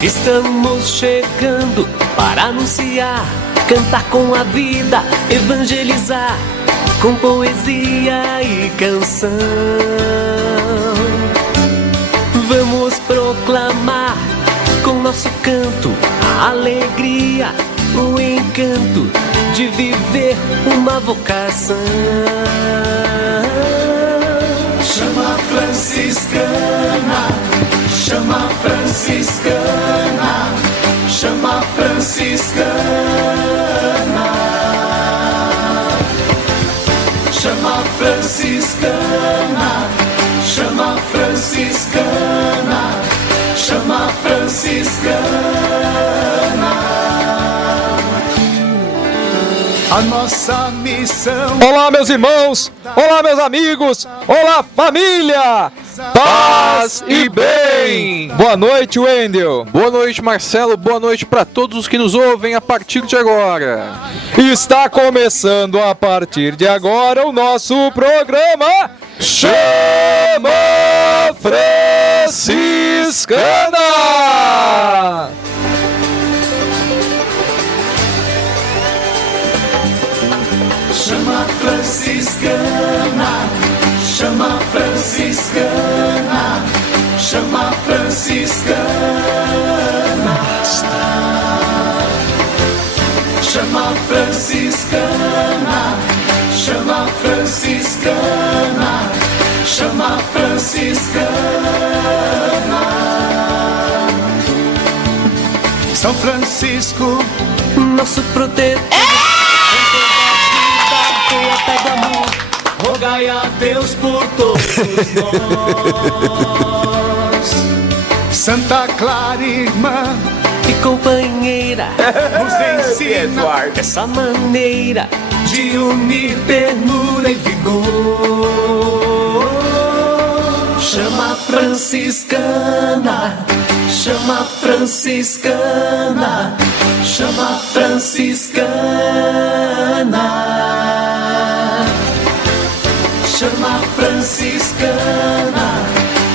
Estamos chegando para anunciar, cantar com a vida, evangelizar, com poesia e canção. Vamos proclamar com nosso canto a alegria, o encanto de viver uma vocação. Chama franciscana, chama franciscana, chama franciscana, chama franciscana, chama franciscana, chama franciscana. A nossa missão. Olá, meus irmãos! Olá, meus amigos! Olá, família! Paz e bem! Boa noite, Wendel! Boa noite, Marcelo! Boa noite para todos os que nos ouvem a partir de agora! Está começando a partir de agora o nosso programa Chama Franciscana! Chama franciscana, chama franciscana, chama franciscana, chama franciscana, chama franciscana, chama franciscana. São Francisco, nosso protetor. Pega amor, rogai a Deus por todos nós. Santa Clara, irmã e companheira, nos ensina essa maneira de unir ternura e vigor. Chama franciscana, chama franciscana, chama franciscana. Chama franciscana,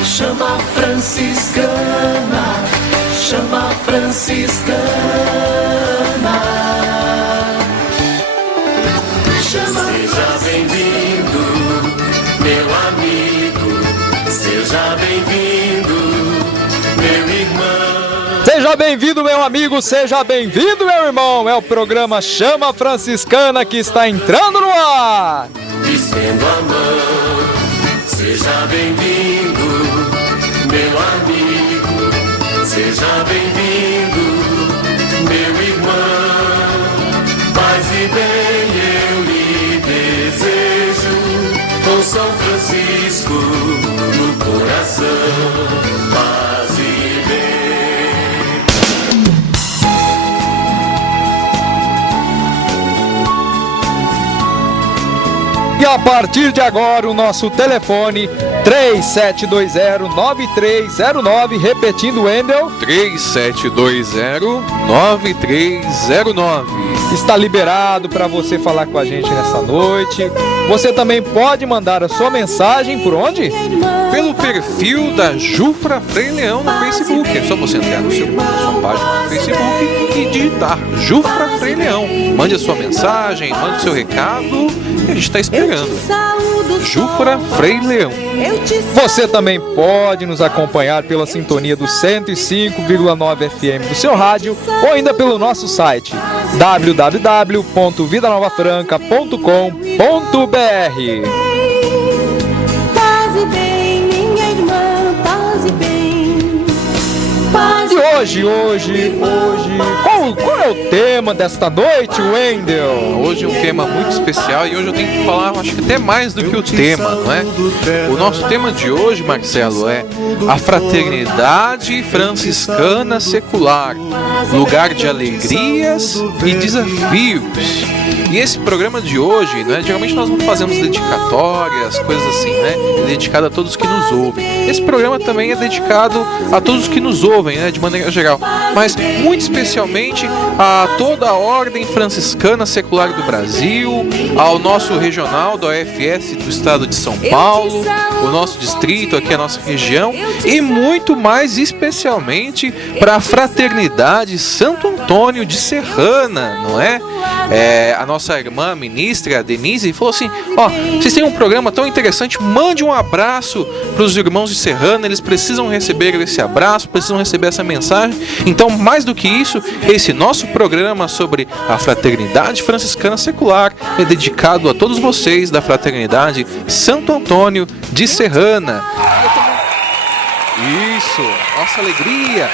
chama franciscana, chama franciscana. Seja bem-vindo, meu amigo, seja bem-vindo, meu irmão. Seja bem-vindo, meu amigo, seja bem-vindo, meu irmão. É o programa Chama Franciscana que está entrando no ar. Estendo a mão, seja bem-vindo, meu amigo, seja bem-vindo, meu irmão. Paz e bem eu lhe desejo, com São Francisco no coração. Paz e bem. E a partir de agora o nosso telefone 3720-9309, repetindo, Wendel, 3720-9309. está liberado para você falar com a gente nessa noite. Você também pode mandar a sua mensagem por onde? Pelo perfil da Jufra Frei Leão no Facebook. É só você entrar na sua página no Facebook e digitar Jufra Frei Leão. Mande a sua mensagem, mande o seu recado e a gente está esperando. Jufra Frei Leão. Você também pode nos acompanhar pela sintonia do 105,9 FM do seu rádio ou ainda pelo nosso site www.vidanovafranca.com.br. Paz e bem, minha irmã, paz e bem. E hoje, qual é o tema desta noite, Wendel? Hoje é um tema muito especial e hoje eu tenho que falar, acho que até mais do que o tema, não é? O nosso tema de hoje, Marcelo, é a fraternidade franciscana secular, lugar de alegrias e desafios. E esse programa de hoje, né, geralmente nós não fazemos dedicatórias, coisas assim, né? É dedicado a todos que nos ouvem. Esse programa também é dedicado a todos que nos ouvem, né, de maneira geral. Mas, muito especialmente, primeiramente a toda a Ordem Franciscana Secular do Brasil, ao nosso regional da OFS do estado de São Paulo, o nosso distrito aqui, a nossa região, e muito mais especialmente para a Fraternidade Santo Antônio de Serrana, não é? A nossa irmã ministra, a Denise, falou assim: ó, vocês têm um programa tão interessante, mande um abraço para os irmãos de Serrana, eles precisam receber esse abraço, precisam receber essa mensagem. Então, mais do que isso, esse nosso programa sobre a Fraternidade Franciscana Secular é dedicado a todos vocês da Fraternidade Santo Antônio de Serrana. Isso, nossa alegria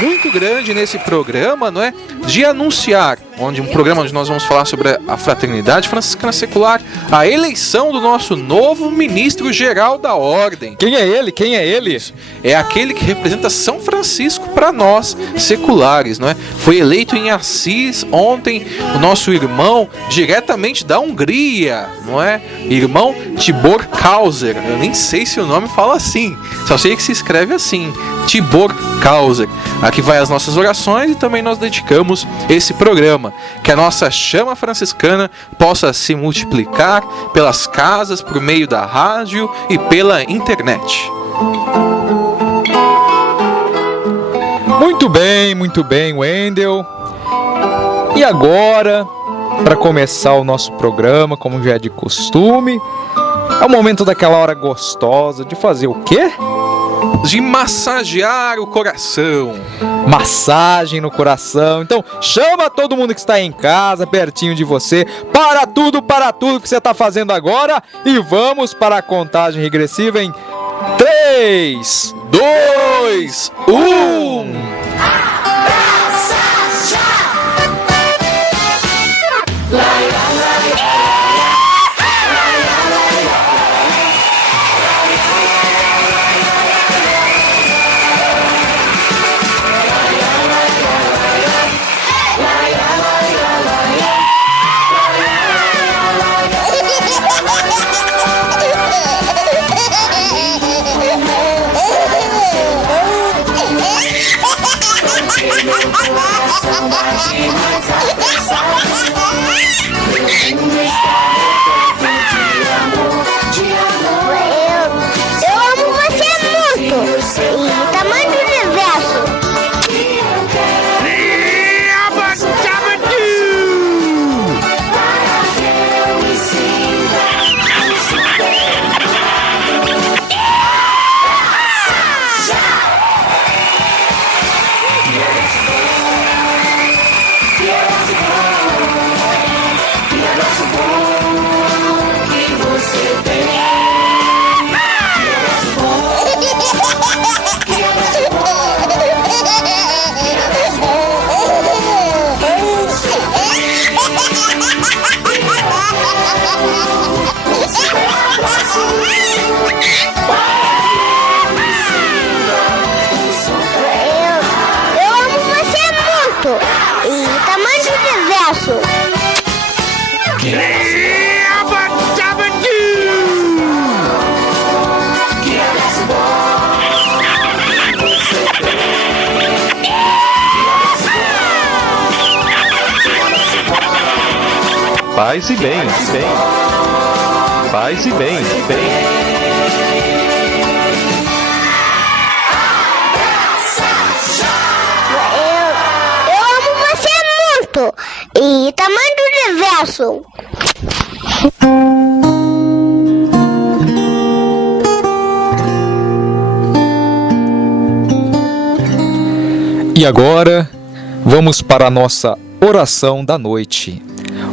muito grande nesse programa, não é? De anunciar, um programa onde nós vamos falar sobre a Fraternidade Franciscana Secular, a eleição do nosso novo ministro-geral da Ordem. Quem é ele? Quem é ele? É aquele que representa São Francisco para nós seculares, não é? Foi eleito em Assis ontem o nosso irmão diretamente da Hungria, não é? Irmão Tibor Kauser. Eu nem sei se o nome fala assim, só sei que se escreve assim, Tibor Kauser. Aqui vai as nossas orações e também nós dedicamos esse programa. Que a nossa chama franciscana possa se multiplicar pelas casas, por meio da rádio e pela internet. Muito bem, Wendel. E agora, para começar o nosso programa, como já é de costume, é o momento daquela hora gostosa de fazer o quê? De massagear o coração. Massagem no coração. Então chama todo mundo que está aí em casa, pertinho de você, para tudo que você está fazendo agora, e vamos para a contagem regressiva em 3, 2, 1. Paz e bem, paz e bem. Eu amo você muito e tamanho do universo. E agora vamos para a nossa oração da noite.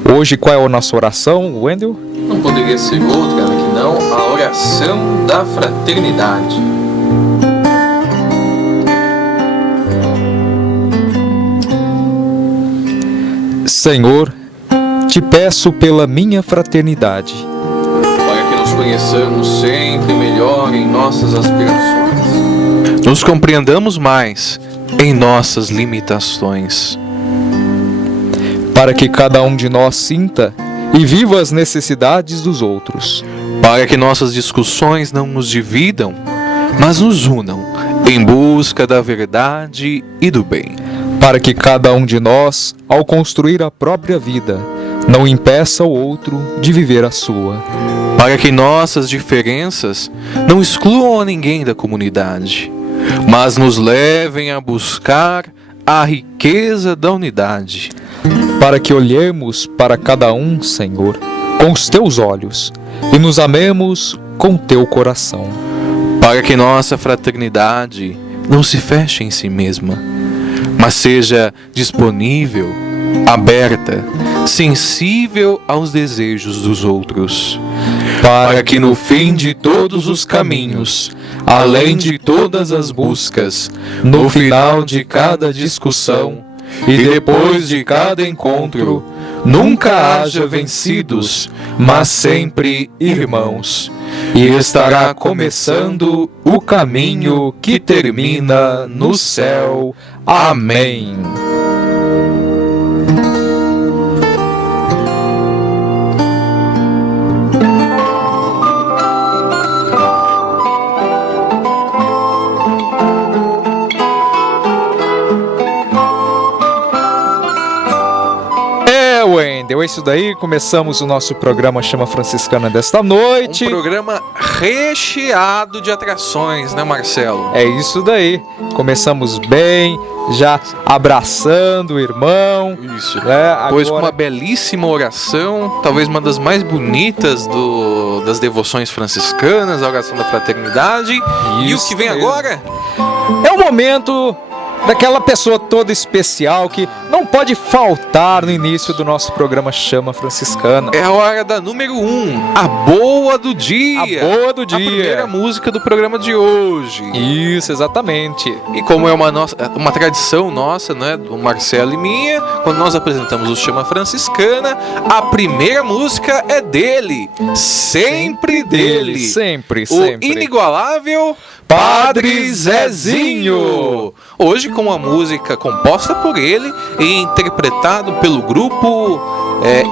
Hoje, qual é a nossa oração, Wendel? Não poderia ser outra que não a oração da fraternidade. Senhor, te peço pela minha fraternidade, Para que nos conheçamos sempre melhor em nossas aspirações, nos compreendamos mais em nossas limitações, para que cada um de nós sinta e viva as necessidades dos outros, para que nossas discussões não nos dividam, mas nos unam em busca da verdade e do bem, para que cada um de nós, ao construir a própria vida, não impeça o outro de viver a sua. Para que nossas diferenças não excluam a ninguém da comunidade, mas nos levem a buscar a riqueza da unidade. Para que olhemos para cada um, Senhor, com os teus olhos e nos amemos com teu coração. Para que nossa fraternidade não se feche em si mesma, mas seja disponível, aberta, sensível aos desejos dos outros. Para que no fim de todos os caminhos, além de todas as buscas, no final de cada discussão e depois de cada encontro, nunca haja vencidos, mas sempre irmãos. E estará começando o caminho que termina no céu. Amém. Wendel, é isso daí, começamos o nosso programa Chama Franciscana desta noite. Um programa recheado de atrações, né, Marcelo? É isso daí, começamos bem, já abraçando o irmão. Isso, né? Pois com Agora... uma belíssima oração, talvez uma das mais bonitas das devoções franciscanas, a oração da fraternidade. E o que vem mesmo. agora? É o momento daquela pessoa toda especial que não pode faltar no início do nosso programa Chama Franciscana. É a hora da número 1, a boa do dia. A boa do dia. A primeira música do programa de hoje. Isso, exatamente. E como é uma tradição nossa, né, do Marcelo e minha, quando nós apresentamos o Chama Franciscana, a primeira música é dele. Sempre dele. Sempre. O inigualável Padre Zezinho. Hoje com uma música composta por ele e interpretado pelo grupo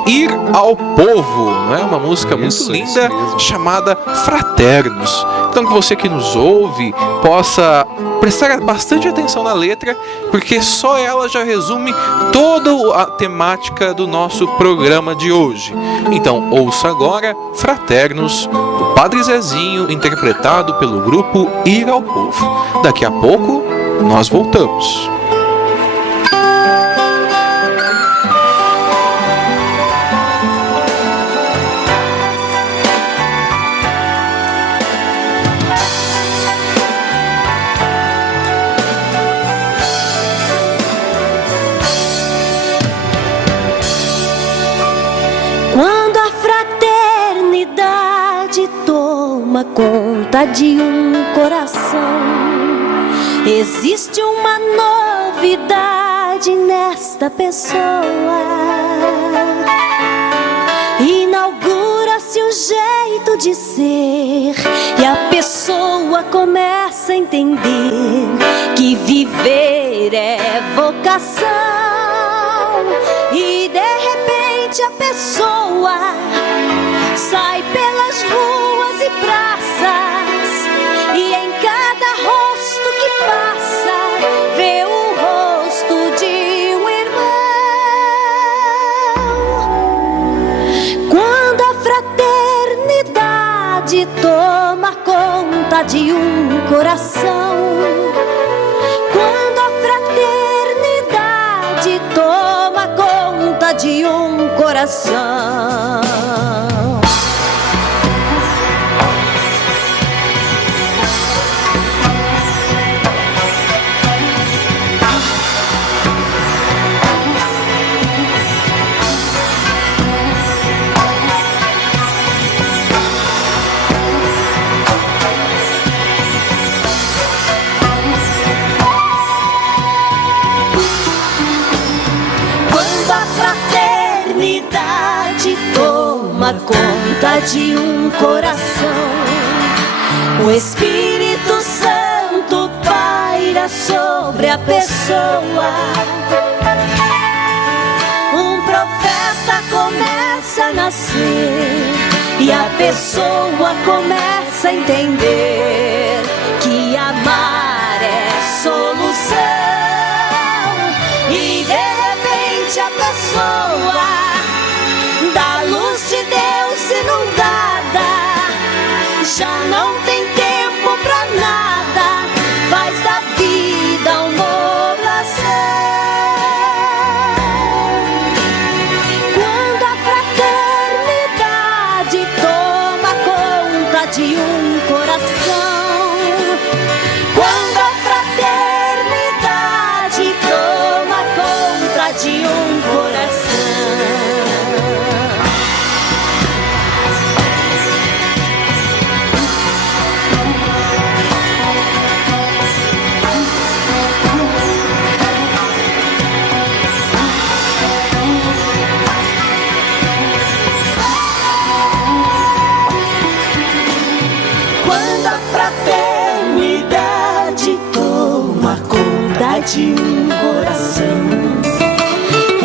Ir ao Povo, né? Uma música muito linda chamada Fraternos. Então que você que nos ouve possa prestar bastante atenção na letra, porque só ela já resume toda a temática do nosso programa de hoje. Então ouça agora Fraternos, do Padre Zezinho, interpretado pelo grupo Ir ao Povo. Daqui a pouco nós voltamos. Quando a fraternidade toma conta de um coração, existe uma novidade nesta pessoa. Inaugura-se um jeito de ser e a pessoa começa a entender que viver é vocação. E de repente a pessoa sai pelas ruas e praças, e em cada rosto que passa vê o rosto de um irmão. Quando a fraternidade toma conta de um coração, quando a fraternidade toma conta de um coração. Toma conta de um coração, o Espírito Santo paira sobre a pessoa. Um profeta começa a nascer e a pessoa começa a entender que amar é solução.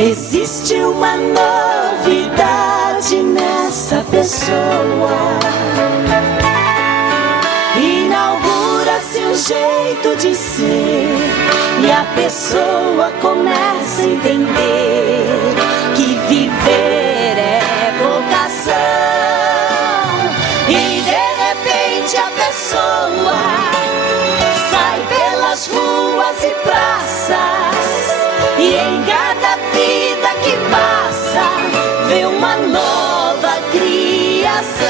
Existe uma novidade nessa pessoa. Inaugura-se um jeito de ser e a pessoa começa a entender que viver é vocação. E de repente a pessoa sai pelas ruas e praças, e em cada vida que passa vê uma nova criação.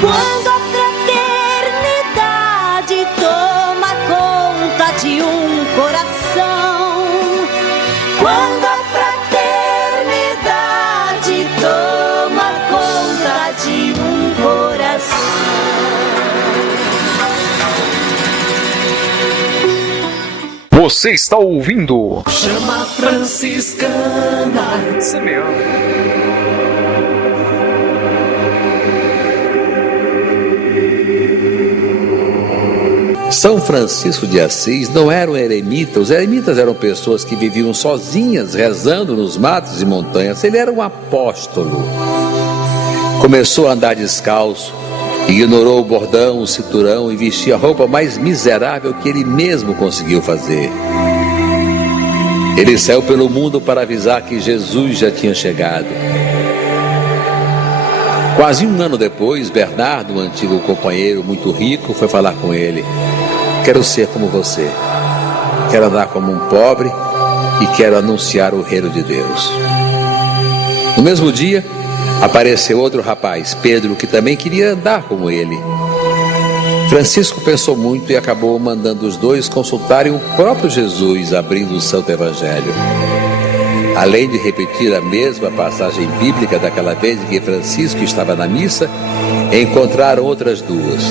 Quando a fraternidade toma conta de um coração, quando a fraternidade toma conta de um coração. Você está ouvindo Chama franciscana. Isso mesmo. São Francisco de Assis não era um eremita. Os eremitas eram pessoas que viviam sozinhas, rezando nos matos e montanhas. Ele era um apóstolo. Começou a andar descalço, ignorou o bordão, o cinturão e vestia a roupa mais miserável que ele mesmo conseguiu fazer. Ele saiu pelo mundo para avisar que Jesus já tinha chegado. Quase um ano depois, Bernardo, um antigo companheiro muito rico, foi falar com ele. Quero ser como você. Quero andar como um pobre e quero anunciar o reino de Deus. No mesmo dia, apareceu outro rapaz, Pedro, que também queria andar como ele. Francisco pensou muito e acabou mandando os dois consultarem o próprio Jesus, abrindo o Santo Evangelho. Além de repetir a mesma passagem bíblica daquela vez em que Francisco estava na missa, encontraram outras duas.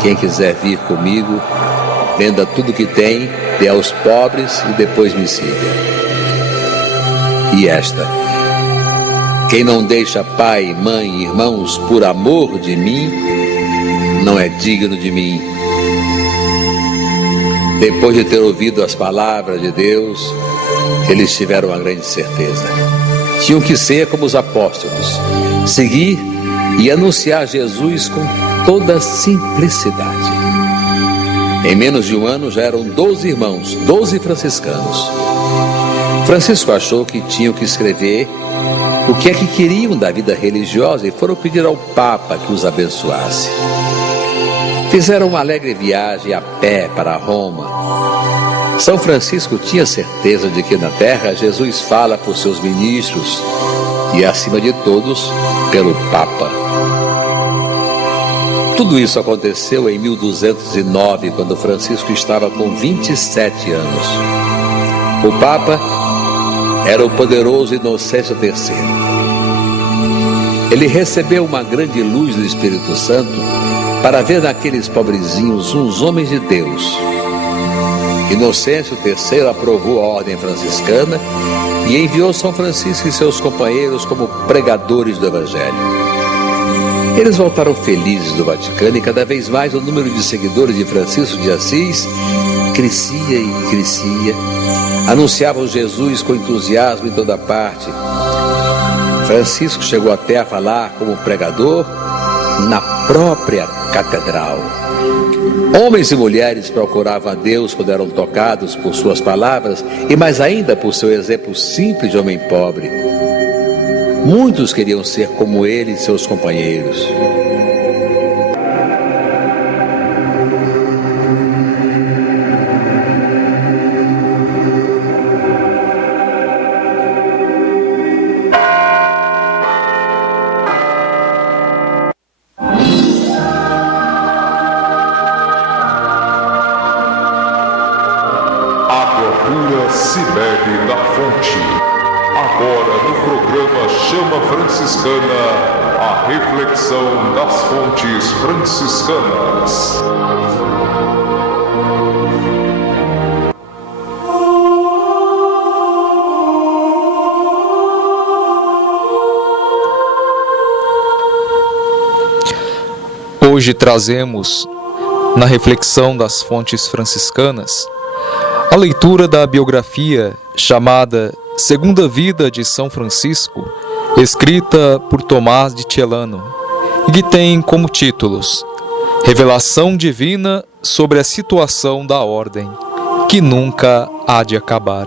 Quem quiser vir comigo, venda tudo que tem, dê aos pobres e depois me siga. E esta: quem não deixa pai, mãe, irmãos por amor de mim, não é digno de mim. Depois de ter ouvido as palavras de Deus, eles tiveram uma grande certeza. Tinham que ser como os apóstolos, seguir e anunciar Jesus com toda simplicidade. Em menos de um ano já eram 12 irmãos, 12 franciscanos. Francisco achou que tinham que escrever o que é que queriam da vida religiosa e foram pedir ao Papa que os abençoasse. Fizeram uma alegre viagem a pé para Roma. São Francisco tinha certeza de que na terra Jesus fala por seus ministros e, acima de todos, pelo Papa. Tudo isso aconteceu em 1209, quando Francisco estava com 27 anos. O Papa era o poderoso Inocêncio III. Ele recebeu uma grande luz do Espírito Santo para ver naqueles pobrezinhos uns homens de Deus. Inocêncio III aprovou a ordem franciscana e enviou São Francisco e seus companheiros como pregadores do Evangelho. Eles voltaram felizes do Vaticano e cada vez mais o número de seguidores de Francisco de Assis crescia e crescia. Anunciavam Jesus com entusiasmo em toda parte. Francisco chegou até a falar como pregador na própria catedral. Homens e mulheres procuravam a Deus quando eram tocados por suas palavras e mais ainda por seu exemplo simples de homem pobre. Muitos queriam ser como ele e seus companheiros. Água pura se bebe da fonte. Agora no programa Chama Franciscana, a reflexão das fontes franciscanas. Hoje trazemos, na reflexão das fontes franciscanas, A leitura da biografia chamada Segunda Vida de São Francisco, escrita por Tomás de Celano, e que tem como títulos Revelação Divina sobre a situação da ordem, que nunca há de acabar.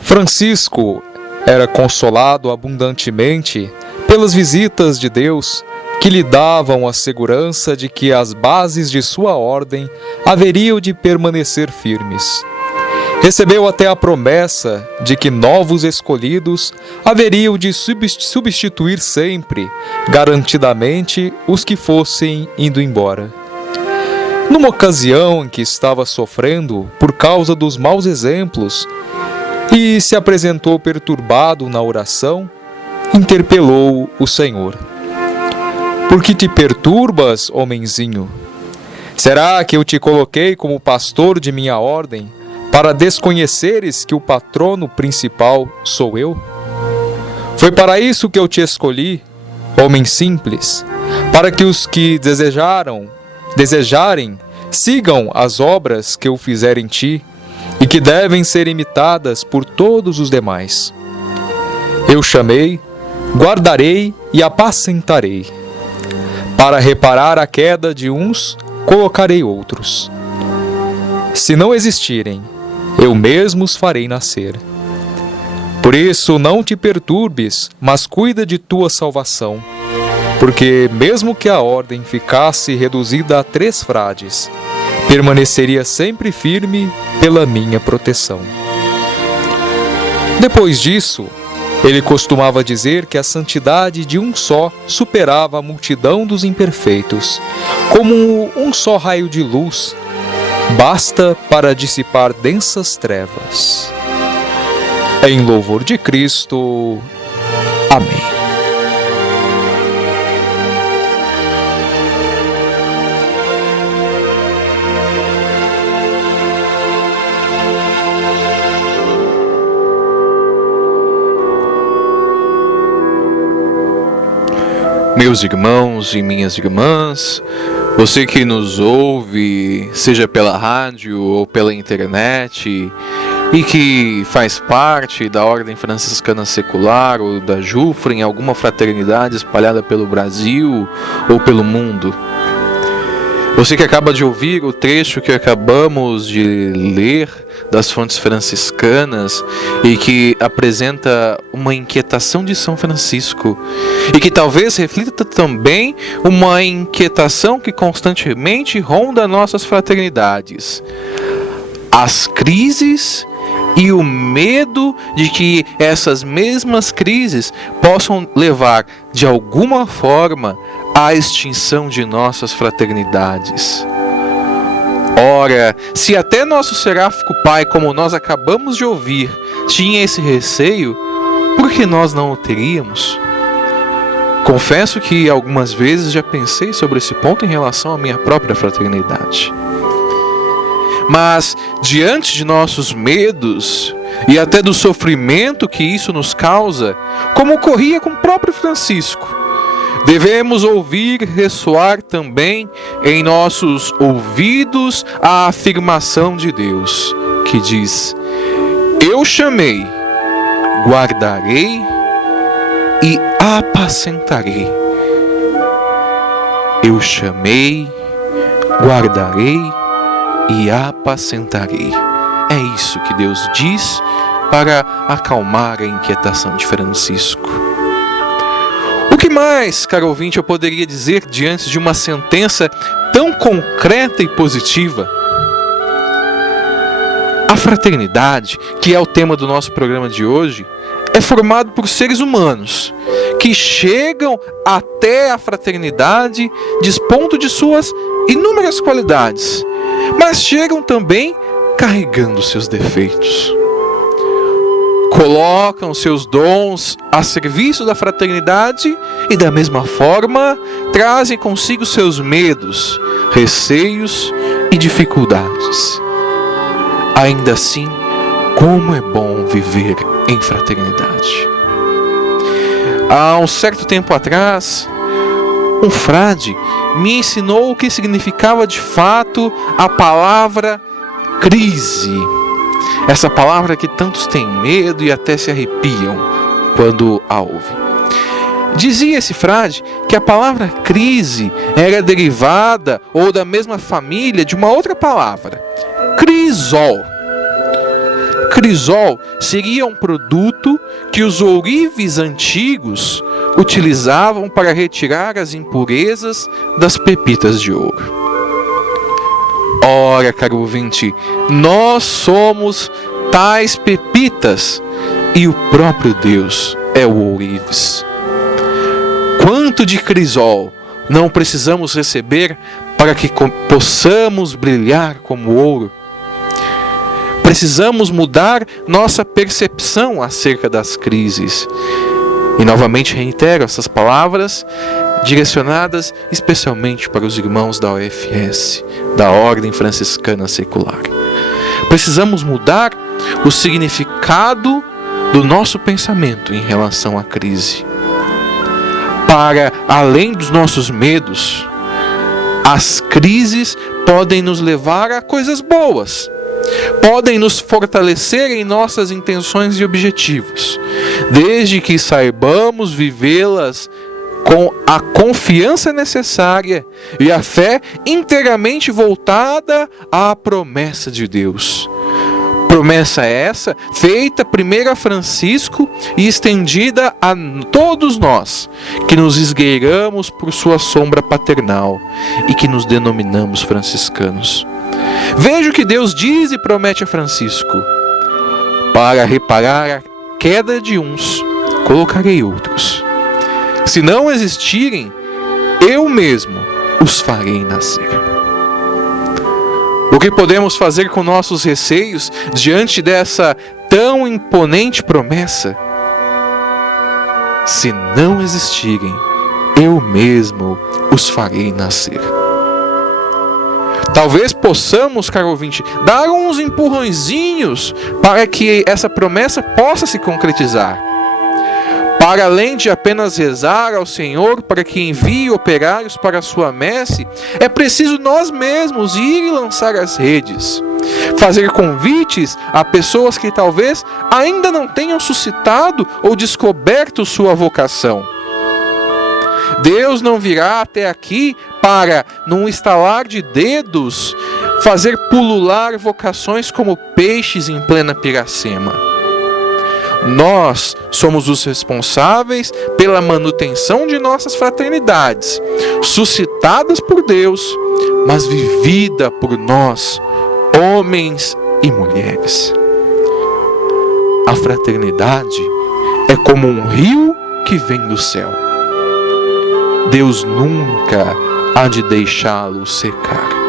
Francisco era consolado abundantemente pelas visitas de Deus, que lhe davam a segurança de que as bases de sua ordem haveriam de permanecer firmes. Recebeu até a promessa de que novos escolhidos haveriam de substituir sempre, garantidamente, os que fossem indo embora. Numa ocasião em que estava sofrendo por causa dos maus exemplos e se apresentou perturbado na oração, interpelou o Senhor: Por que te perturbas, homenzinho? Será que eu te coloquei como pastor de minha ordem, para desconheceres que o patrono principal sou eu? Foi para isso que eu te escolhi, homem simples, para que os que desejarem, sigam as obras que eu fizer em ti, e que devem ser imitadas por todos os demais. Eu chamei, guardarei e apacentarei. Para reparar a queda de uns, colocarei outros. Se não existirem, eu mesmo os farei nascer. Por isso não te perturbes, mas cuida de tua salvação, porque mesmo que a ordem ficasse reduzida a 3 frades, permaneceria sempre firme pela minha proteção. Depois disso, ele costumava dizer que a santidade de um só superava a multidão dos imperfeitos, como um só raio de luz basta para dissipar densas trevas. Em louvor de Cristo. Amém. Meus irmãos e minhas irmãs, você que nos ouve, seja pela rádio ou pela internet, e que faz parte da Ordem Franciscana Secular ou da JUFRA em alguma fraternidade espalhada pelo Brasil ou pelo mundo. Você que acaba de ouvir o trecho que acabamos de ler das fontes franciscanas e que apresenta uma inquietação de São Francisco e que talvez reflita também uma inquietação que constantemente ronda nossas fraternidades. As crises e o medo de que essas mesmas crises possam levar de alguma forma à extinção de nossas fraternidades. Ora, se até nosso seráfico Pai, como nós acabamos de ouvir, tinha esse receio, por que nós não o teríamos? Confesso que algumas vezes já pensei sobre esse ponto em relação à minha própria fraternidade. Mas, diante de nossos medos e até do sofrimento que isso nos causa, como ocorria com o próprio Francisco, devemos ouvir ressoar também em nossos ouvidos a afirmação de Deus, que diz: Eu chamei, guardarei e apacentarei. Eu chamei, guardarei e apacentarei. É isso que Deus diz para acalmar a inquietação de Francisco. O que mais, caro ouvinte, eu poderia dizer diante de uma sentença tão concreta e positiva? A fraternidade, que é o tema do nosso programa de hoje, é formado por seres humanos que chegam até a fraternidade dispondo de suas inúmeras qualidades, mas chegam também carregando seus defeitos. Colocam seus dons a serviço da fraternidade e, da mesma forma, trazem consigo seus medos, receios e dificuldades. Ainda assim, como é bom viver em fraternidade. Há um certo tempo atrás, um frade me ensinou o que significava de fato a palavra crise. Essa palavra que tantos têm medo e até se arrepiam quando a ouvem. Dizia esse frade que a palavra crise era derivada ou da mesma família de uma outra palavra, crisol. Crisol seria um produto que os ourives antigos utilizavam para retirar as impurezas das pepitas de ouro. Ora, caro ouvinte, nós somos tais pepitas e o próprio Deus é o ourives. Quanto de crisol não precisamos receber para que possamos brilhar como ouro? Precisamos mudar nossa percepção acerca das crises. E novamente reitero essas palavras direcionadas especialmente para os irmãos da OFS, da Ordem Franciscana Secular. Precisamos mudar o significado do nosso pensamento em relação à crise. Para além dos nossos medos, as crises podem nos levar a coisas boas. Podem nos fortalecer em nossas intenções e objetivos, desde que saibamos vivê-las com a confiança necessária e a fé inteiramente voltada à promessa de Deus. Promessa essa feita primeiro a Francisco e estendida a todos nós, que nos esgueiramos por sua sombra paternal e que nos denominamos franciscanos. Veja o que Deus diz e promete a Francisco: para reparar a queda de uns, colocarei outros. Se não existirem, eu mesmo os farei nascer. O que podemos fazer com nossos receios diante dessa tão imponente promessa? Se não existirem, eu mesmo os farei nascer. Talvez possamos, caro ouvinte, dar uns empurrõezinhos para que essa promessa possa se concretizar. Para além de apenas rezar ao Senhor para que envie operários para a sua messe, é preciso nós mesmos ir e lançar as redes. Fazer convites a pessoas que talvez ainda não tenham suscitado ou descoberto sua vocação. Deus não virá até aqui para, num estalar de dedos, fazer pulular vocações como peixes em plena Piracema. Nós somos os responsáveis pela manutenção de nossas fraternidades, suscitadas por Deus, mas vivida por nós, homens e mulheres. A fraternidade é como um rio que vem do céu. Deus nunca há de deixá-lo secar.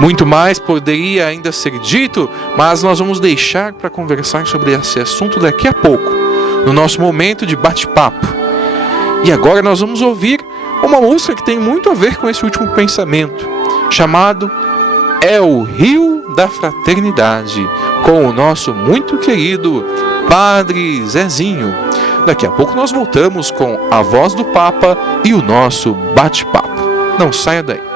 Muito mais poderia ainda ser dito, mas nós vamos deixar para conversar sobre esse assunto daqui a pouco, no nosso momento de bate-papo. E agora nós vamos ouvir uma música que tem muito a ver com esse último pensamento, chamado É o Rio da Fraternidade, com o nosso muito querido Padre Zezinho. Daqui a pouco nós voltamos com a voz do Papa e o nosso bate-papo. Não saia daí.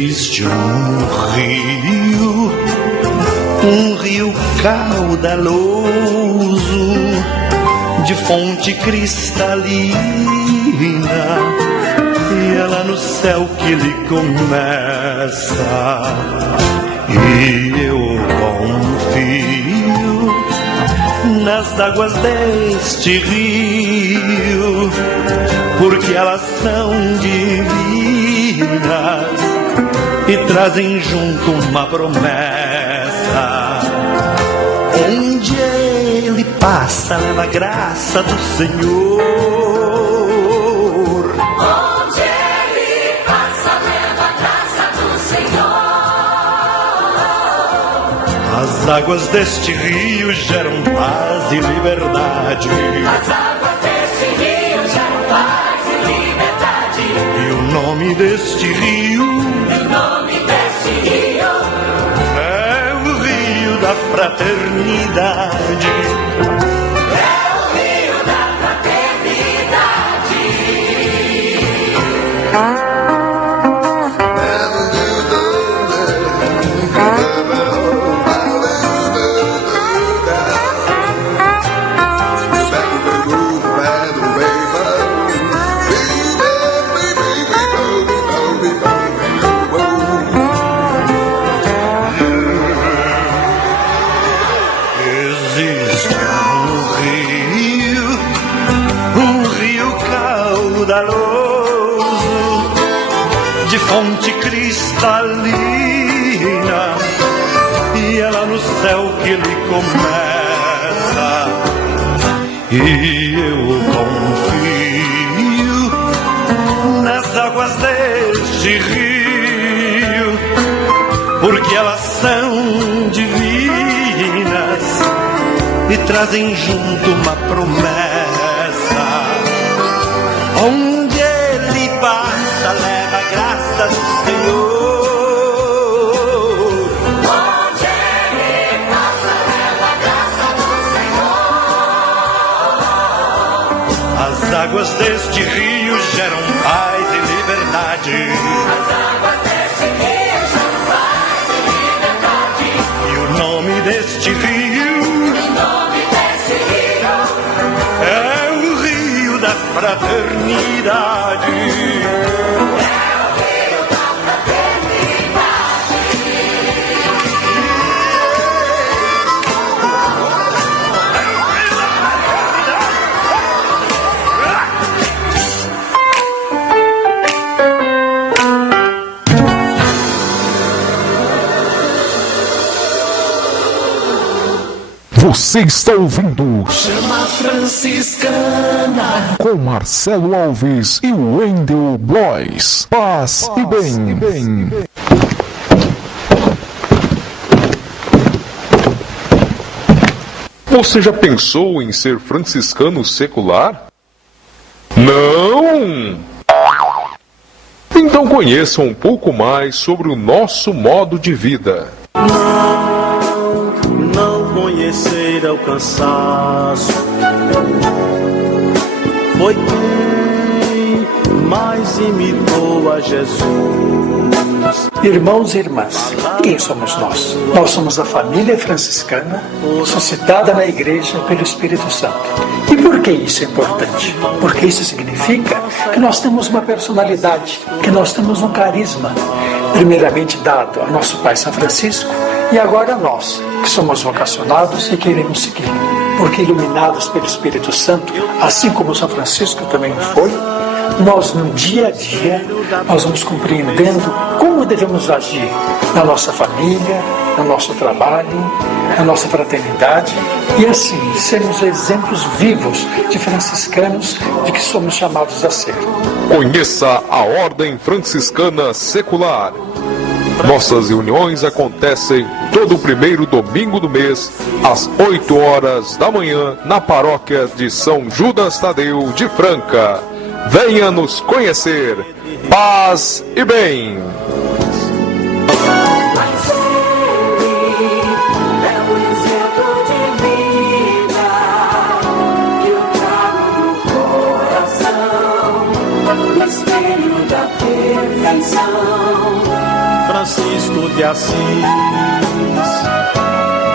Existe um rio caudaloso, de fonte cristalina, e é lá no céu que ele começa. E eu confio nas águas deste rio, porque elas são divinas e trazem junto uma promessa. Onde ele passa, leva a graça do Senhor. Onde ele passa, leva a graça do Senhor. As águas deste rio geram paz e liberdade. As águas deste rio geram paz e liberdade. E o nome deste rio, é o rio da fraternidade. Existe um rio caudaloso, de fonte cristalina, e é lá no céu que ele começa. E eu confio nas águas deste rio, porque elas são divinas e trazem junto uma promessa. Onde ele passa, leva a graça do Senhor. Onde ele passa, leva a graça do Senhor. As águas deste rio geram paz e liberdade. As águas deste rio geram paz e liberdade. E o nome deste rio é o rio da fraternidade. Você está ouvindo Chama Franciscana. com Marcelo Alves e Wendel Blois. Paz e bem. Você já pensou em ser franciscano secular? Não! Então conheça um pouco mais sobre o nosso modo de vida. Não conhecer é o cansaço. Foi quem mais imitou a Jesus. Irmãos e irmãs, quem somos nós? Nós somos a família franciscana, suscitada na Igreja pelo Espírito Santo. E por que isso é importante? Porque isso significa que nós temos uma personalidade, que nós temos um carisma, primeiramente dado ao nosso Pai São Francisco, e agora nós, que somos vocacionados e queremos seguir. Porque iluminados pelo Espírito Santo, assim como São Francisco também foi, nós no dia a dia, nós vamos compreendendo como devemos agir na nossa família, no nosso trabalho, na nossa fraternidade, e assim sermos exemplos vivos de franciscanos de que somos chamados a ser. Conheça a Ordem Franciscana Secular. Nossas reuniões acontecem todo o primeiro domingo do mês, às 8 horas da manhã, na paróquia de São Judas Tadeu de Franca. Venha nos conhecer. Paz e bem. Francisco de Assis,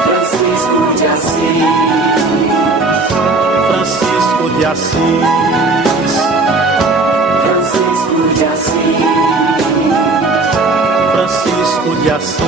Francisco de Assis, Francisco de Assis, Francisco de Assis, Francisco de Assis.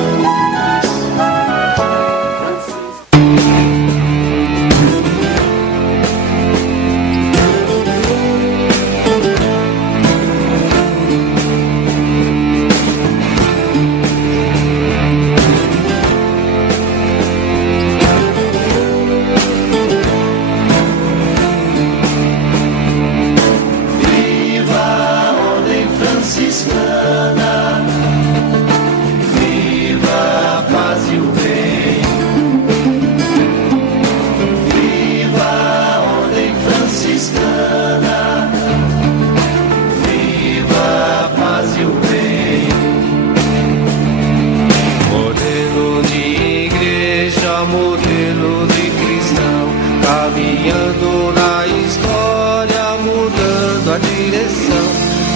modelo de cristão, caminhando na história, mudando a direção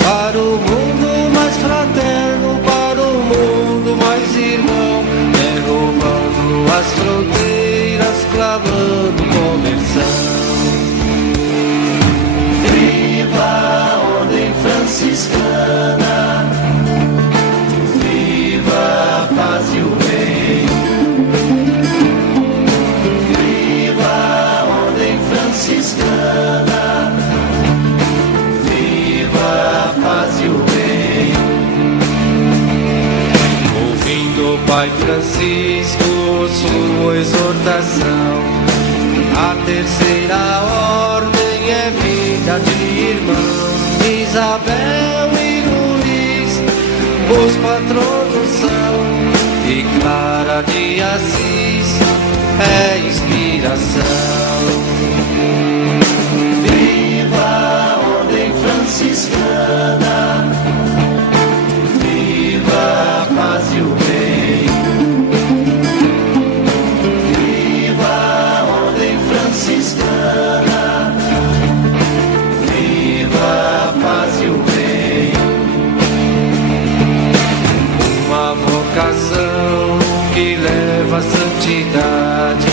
para o mundo mais fraterno, para o mundo mais irmão, derrubando as fronteiras, clavando conversão. Viva a ordem franciscana, viva a paz e o bem. Viva a ordem franciscana, viva a paz e o bem. Ouvindo o Pai Francisco sua exortação, a terceira ordem é vida de irmãos. Isabel e Luís, os patronos são, e Clara de Assis é inspiração. Viva a ordem franciscana, viva a paz e o bem. Viva a ordem franciscana, viva a paz e o bem. Uma vocação que leva a santidade,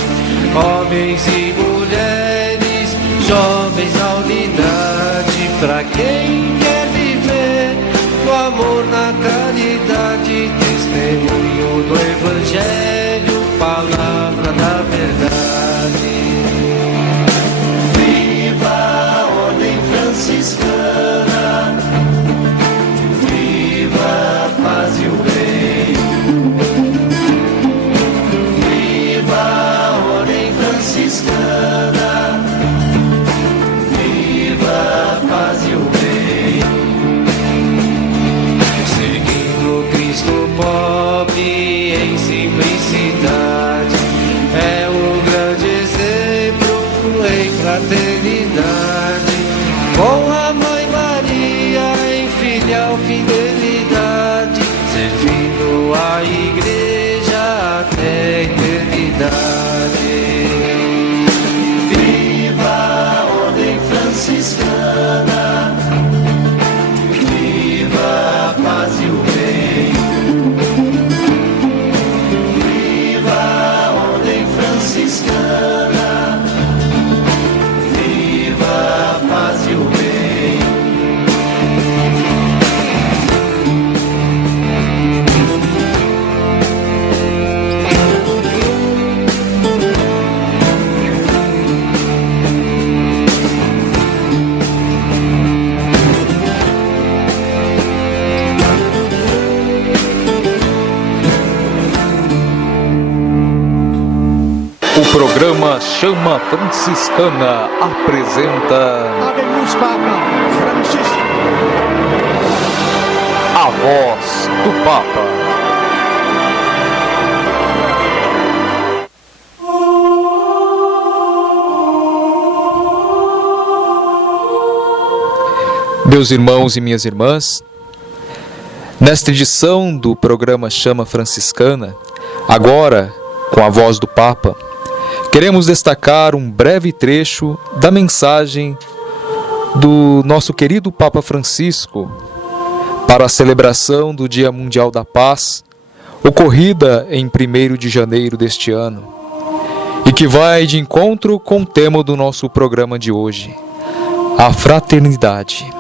homens e mulheres, jovens à unidade, pra quem quer viver no amor, na caridade, testemunho do Evangelho, palavra da verdade. Viva a ordem franciscana, viva a paz e o bem. Viva a ordem franciscana, viva a paz e o bem. Seguindo Cristo pobre em simplicidade, é o grande exemplo em fraternidade. Com a Mãe Maria em filial fidelidade, servindo a Igreja até a eternidade. Viva a ordem franciscana, viva a paz e o bem. Viva a ordem franciscana, viva a paz e o bem. O programa Chama Franciscana apresenta A Voz do Papa. Meus irmãos e minhas irmãs, nesta edição do programa Chama Franciscana, agora com a voz do Papa, queremos destacar um breve trecho da mensagem do nosso querido Papa Francisco para a celebração do Dia Mundial da Paz, ocorrida em 1º de janeiro deste ano, e que vai de encontro com o tema do nosso programa de hoje, a fraternidade.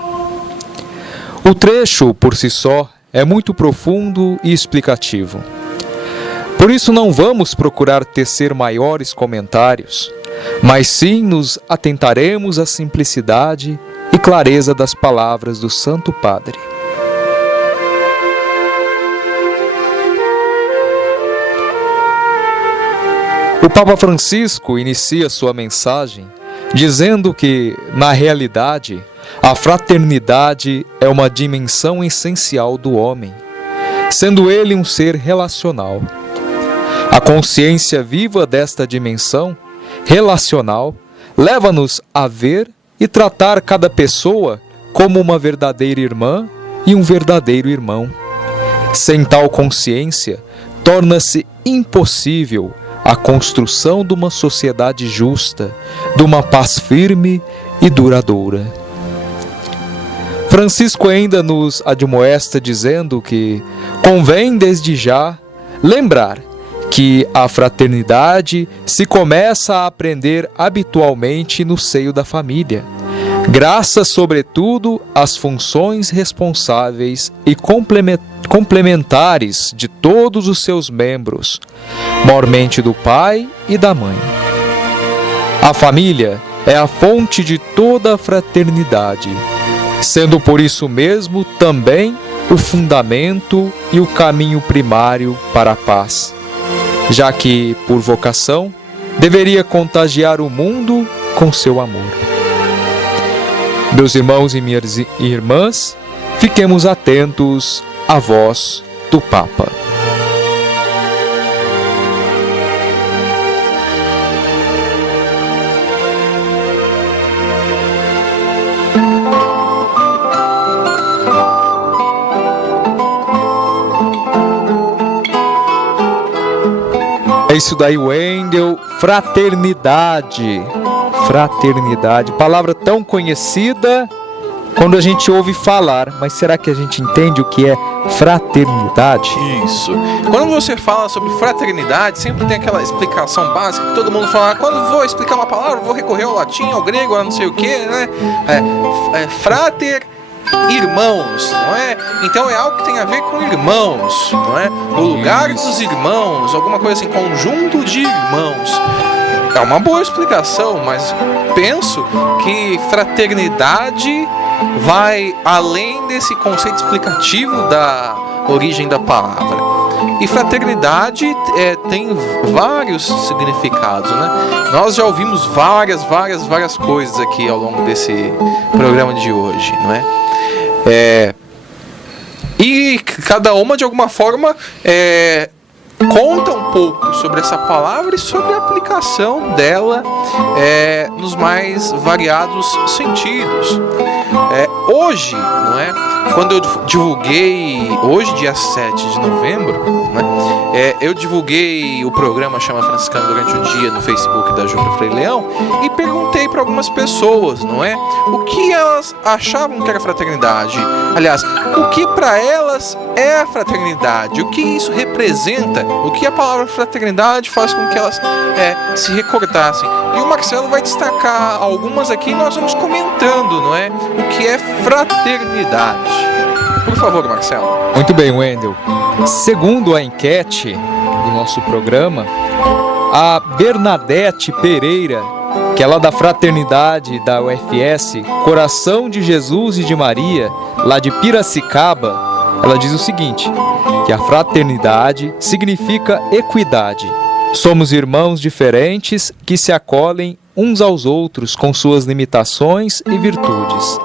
O trecho, por si só, é muito profundo e explicativo. Por isso não vamos procurar tecer maiores comentários, mas sim nos atentaremos à simplicidade e clareza das palavras do Santo Padre. O Papa Francisco inicia sua mensagem dizendo que, na realidade, a fraternidade é uma dimensão essencial do homem, sendo ele um ser relacional. A consciência viva desta dimensão relacional leva-nos a ver e tratar cada pessoa como uma verdadeira irmã e um verdadeiro irmão. Sem tal consciência, torna-se impossível a construção de uma sociedade justa, de uma paz firme e duradoura. Francisco ainda nos admoesta dizendo que convém desde já lembrar que a fraternidade se começa a aprender habitualmente no seio da família, graças sobretudo às funções responsáveis e complementares de todos os seus membros, mormente do pai e da mãe. A família é a fonte de toda a fraternidade, sendo por isso mesmo também o fundamento e o caminho primário para a paz, já que, por vocação, deveria contagiar o mundo com seu amor. Meus irmãos e minhas irmãs, fiquemos atentos à voz do Papa. É isso daí, Wendel. Fraternidade. Fraternidade. Palavra tão conhecida quando a gente ouve falar, mas será que a gente entende o que é fraternidade? Isso. Quando você fala sobre fraternidade, sempre tem aquela explicação básica que todo mundo fala: quando vou explicar uma palavra, vou recorrer ao latim, ao grego, a não sei o que, né? Frater, irmãos, não é? Então é algo que tem a ver com irmãos, não é? O lugar dos irmãos, alguma coisa assim, conjunto de irmãos. É uma boa explicação, mas penso que fraternidade vai além desse conceito explicativo da origem da palavra. E fraternidade tem vários significados, né? Nós já ouvimos várias coisas aqui ao longo desse programa de hoje, não é? E cada uma, de alguma forma, conta um pouco sobre essa palavra e sobre a aplicação dela nos mais variados sentidos. Hoje, não é? Quando eu divulguei, hoje dia 7 de novembro, né, eu divulguei o programa Chama Franciscana durante o dia no Facebook da Juca Frei Leão e perguntei para algumas pessoas, não é? O que elas achavam que era fraternidade? Aliás, o que para elas é a fraternidade? O que isso representa? O que a palavra fraternidade faz com que elas se recordassem? E o Marcelo vai destacar algumas aqui e nós vamos comentando, não é? O que é fraternidade. Por favor, Marcelo. Muito bem, Wendel. Segundo a enquete do nosso programa, a Bernadette Pereira, que é lá da Fraternidade da UFS, Coração de Jesus e de Maria, lá de Piracicaba, ela diz o seguinte, que a fraternidade significa equidade. Somos irmãos diferentes que se acolhem uns aos outros com suas limitações e virtudes.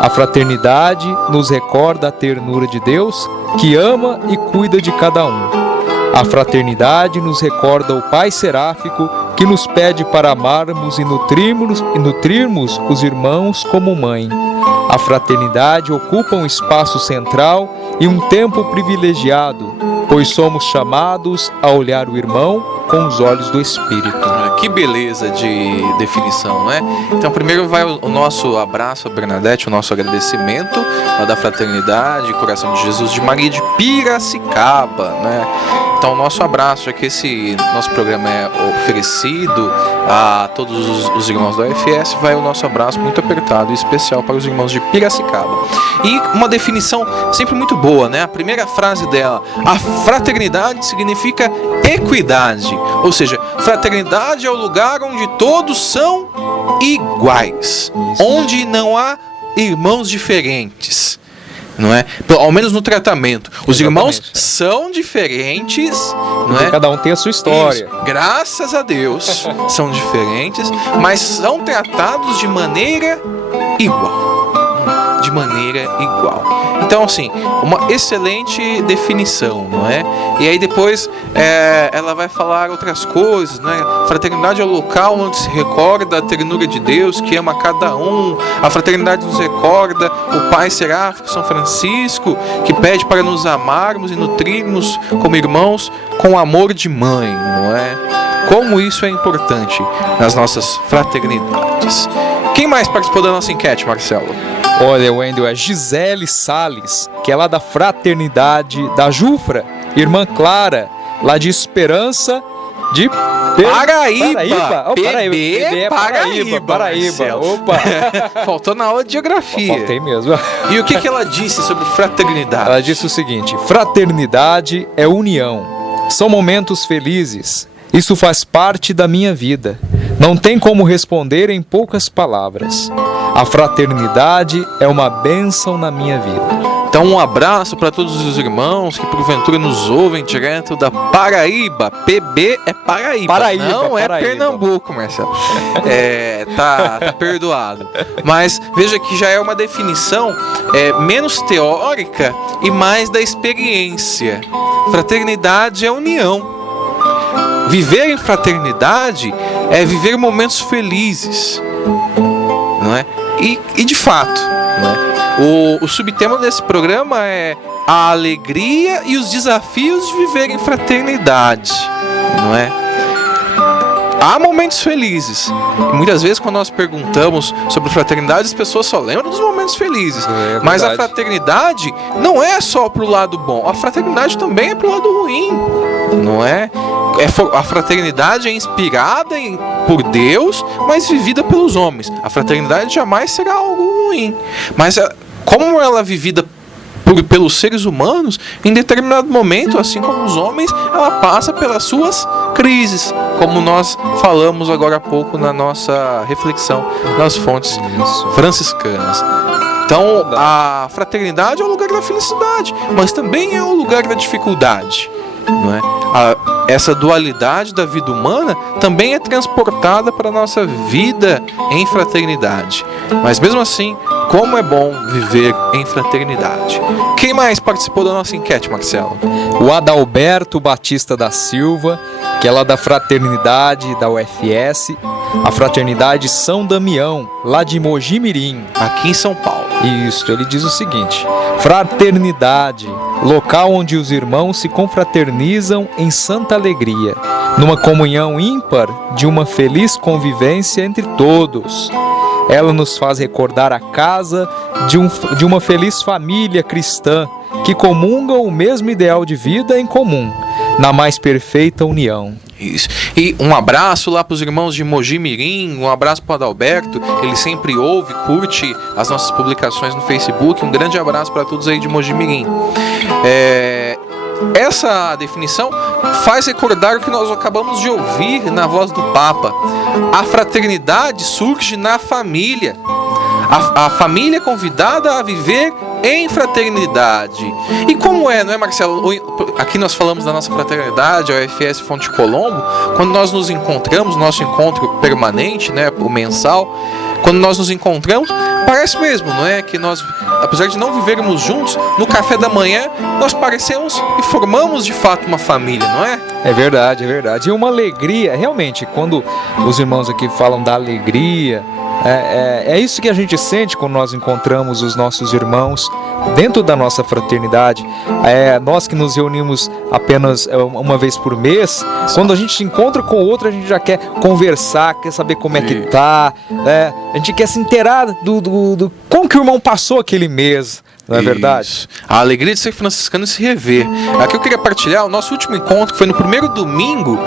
A fraternidade nos recorda a ternura de Deus, que ama e cuida de cada um. A fraternidade nos recorda o Pai Seráfico, que nos pede para amarmos e nutrirmos os irmãos como mãe. A fraternidade ocupa um espaço central e um tempo privilegiado, pois somos chamados a olhar o irmão com os olhos do Espírito. Que beleza de definição, né? Então, primeiro vai o nosso abraço a Bernadette, o nosso agradecimento da Fraternidade, Coração de Jesus de Maria de Piracicaba, né? Então, o nosso abraço, já que esse nosso programa é oferecido a todos os irmãos da UFS, vai o nosso abraço muito apertado e especial para os irmãos de Piracicaba. E uma definição sempre muito boa, né? A primeira frase dela: a fraternidade significa equidade, ou seja, fraternidade é o lugar onde todos são iguais, onde não há irmãos diferentes, não é? Ao menos no tratamento. Os irmãos são diferentes, não é? Cada um tem a sua história. Isso. Graças a Deus são diferentes, mas são tratados de maneira igual. De maneira igual. Então, assim, uma excelente definição, não é? E aí depois ela vai falar outras coisas, não é? Fraternidade é o local onde se recorda a ternura de Deus, que ama cada um. A fraternidade nos recorda o Pai Seráfico, São Francisco, que pede para nos amarmos e nutrirmos como irmãos com amor de mãe, não é? como isso é importante nas nossas fraternidades. Quem mais participou da nossa enquete, Marcelo? Olha, Wendel, é Gisele Salles, que é lá da Fraternidade da Jufra, irmã Clara, lá de Esperança de Paraíba. Oh, PB, Paraíba. Marcelo. Opa! Faltou na aula de geografia. Faltei mesmo. E o que ela disse sobre fraternidade? Ela disse o seguinte: fraternidade é união. São momentos felizes. Isso faz parte da minha vida. Não tem como responder em poucas palavras. A fraternidade é uma bênção na minha vida. Então um abraço para todos os irmãos que porventura nos ouvem direto da Paraíba. PB é Paraíba, não é Pernambuco, Marcelo. Tá perdoado. Mas veja que já é uma definição menos teórica e mais da experiência. Fraternidade é união. Viver em fraternidade é viver momentos felizes, não é? E de fato, não é? O subtema desse programa é a alegria e os desafios de viver em fraternidade, não é? Há momentos felizes. E muitas vezes quando nós perguntamos sobre fraternidade, as pessoas só lembram dos momentos felizes. Mas a fraternidade não é só pro lado bom. A fraternidade também é pro lado ruim, não é? A fraternidade é inspirada por Deus, mas vivida pelos homens. A fraternidade jamais será algo ruim. Mas como ela é vivida pelos seres humanos, em determinado momento, assim como os homens, ela passa pelas suas crises, como nós falamos agora há pouco na nossa reflexão nas fontes franciscanas. Então, a fraternidade é o lugar da felicidade, mas também é o lugar da dificuldade, não é? Essa dualidade da vida humana também é transportada para a nossa vida em fraternidade. Mas mesmo assim, como é bom viver em fraternidade. Quem mais participou da nossa enquete, Marcelo? O Adalberto Batista da Silva, que é lá da Fraternidade da UFS, a Fraternidade São Damião, lá de Mojimirim, aqui em São Paulo. Isso, ele diz o seguinte: fraternidade, local onde os irmãos se confraternizam em santa alegria, numa comunhão ímpar de uma feliz convivência entre todos. Ela nos faz recordar a casa de uma feliz família cristã que comungam o mesmo ideal de vida em comum, na mais perfeita união. Isso. E um abraço lá para os irmãos de Mojimirim, um abraço para o Adalberto, ele sempre ouve, curte as nossas publicações no Facebook. Um grande abraço para todos aí de Mojimirim. Essa definição faz recordar o que nós acabamos de ouvir na voz do Papa. A fraternidade surge na família. A família é convidada a viver em fraternidade. E como não é, Marcelo? Aqui nós falamos da nossa fraternidade, a UFS Fonte Colombo, quando nós nos encontramos, nosso encontro permanente, né, o mensal, quando nós nos encontramos, parece mesmo, não é? Que nós, apesar de não vivermos juntos, no café da manhã, nós parecemos e formamos de fato uma família, não é? É verdade, é verdade. E uma alegria, realmente, quando os irmãos aqui falam da alegria, é isso que a gente sente quando nós encontramos os nossos irmãos dentro da nossa fraternidade. Nós que nos reunimos apenas uma vez por mês, quando a gente se encontra com o outro, a gente já quer conversar, quer saber como é que tá, a gente quer se inteirar do como que o irmão passou aquele mês. Não é verdade? A alegria de ser franciscano e se rever. Aqui eu queria partilhar o nosso último encontro, que foi no primeiro domingo,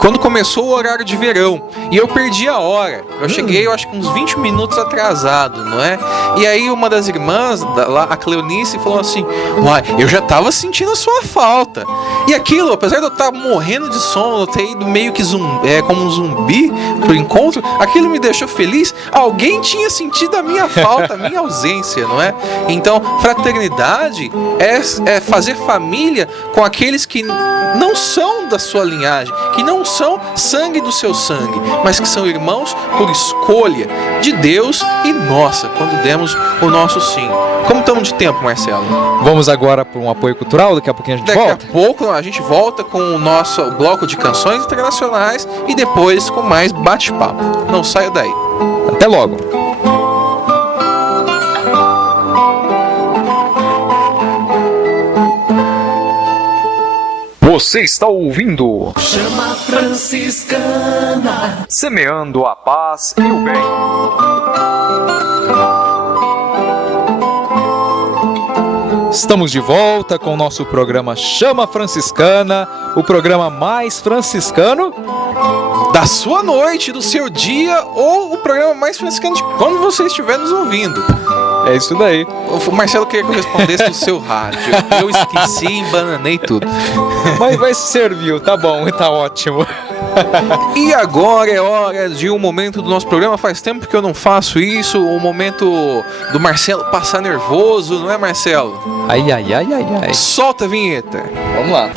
quando começou o horário de verão. E eu perdi a hora. Eu cheguei, eu acho que uns 20 minutos atrasado, não é? E aí uma das irmãs, lá, a Cleonice, falou assim: uai, eu já tava sentindo a sua falta. E aquilo, apesar de eu estar morrendo de sono, eu ter ido meio que como um zumbi pro encontro, aquilo me deixou feliz. Alguém tinha sentido a minha falta, a minha ausência, não é? Então, fraternidade é fazer família com aqueles que não são da sua linhagem, que não são sangue do seu sangue, mas que são irmãos por escolha de Deus e nossa, quando demos o nosso sim. Como estamos de tempo, Marcelo? Vamos agora para um apoio cultural, daqui a pouquinho a gente volta? Daqui a pouco a gente volta com o nosso bloco de canções internacionais e depois com mais bate-papo. Não saia daí. Até logo. Você está ouvindo Chama franciscana. Semeando a Paz e o Bem. Estamos de volta com o nosso programa Chama Franciscana, o programa mais franciscano Da sua noite, do seu dia, ou o programa mais franciscano de quando você estiver nos ouvindo. É isso daí. O Marcelo queria que eu respondesse do seu rádio. Eu esqueci, embananei tudo. Mas serviu, tá bom, tá ótimo. E agora é hora de um momento do nosso programa. Faz tempo que eu não faço isso. O momento do Marcelo passar nervoso, não é, Marcelo? Ai, ai, ai, ai, ai. Solta a vinheta. Vamos lá.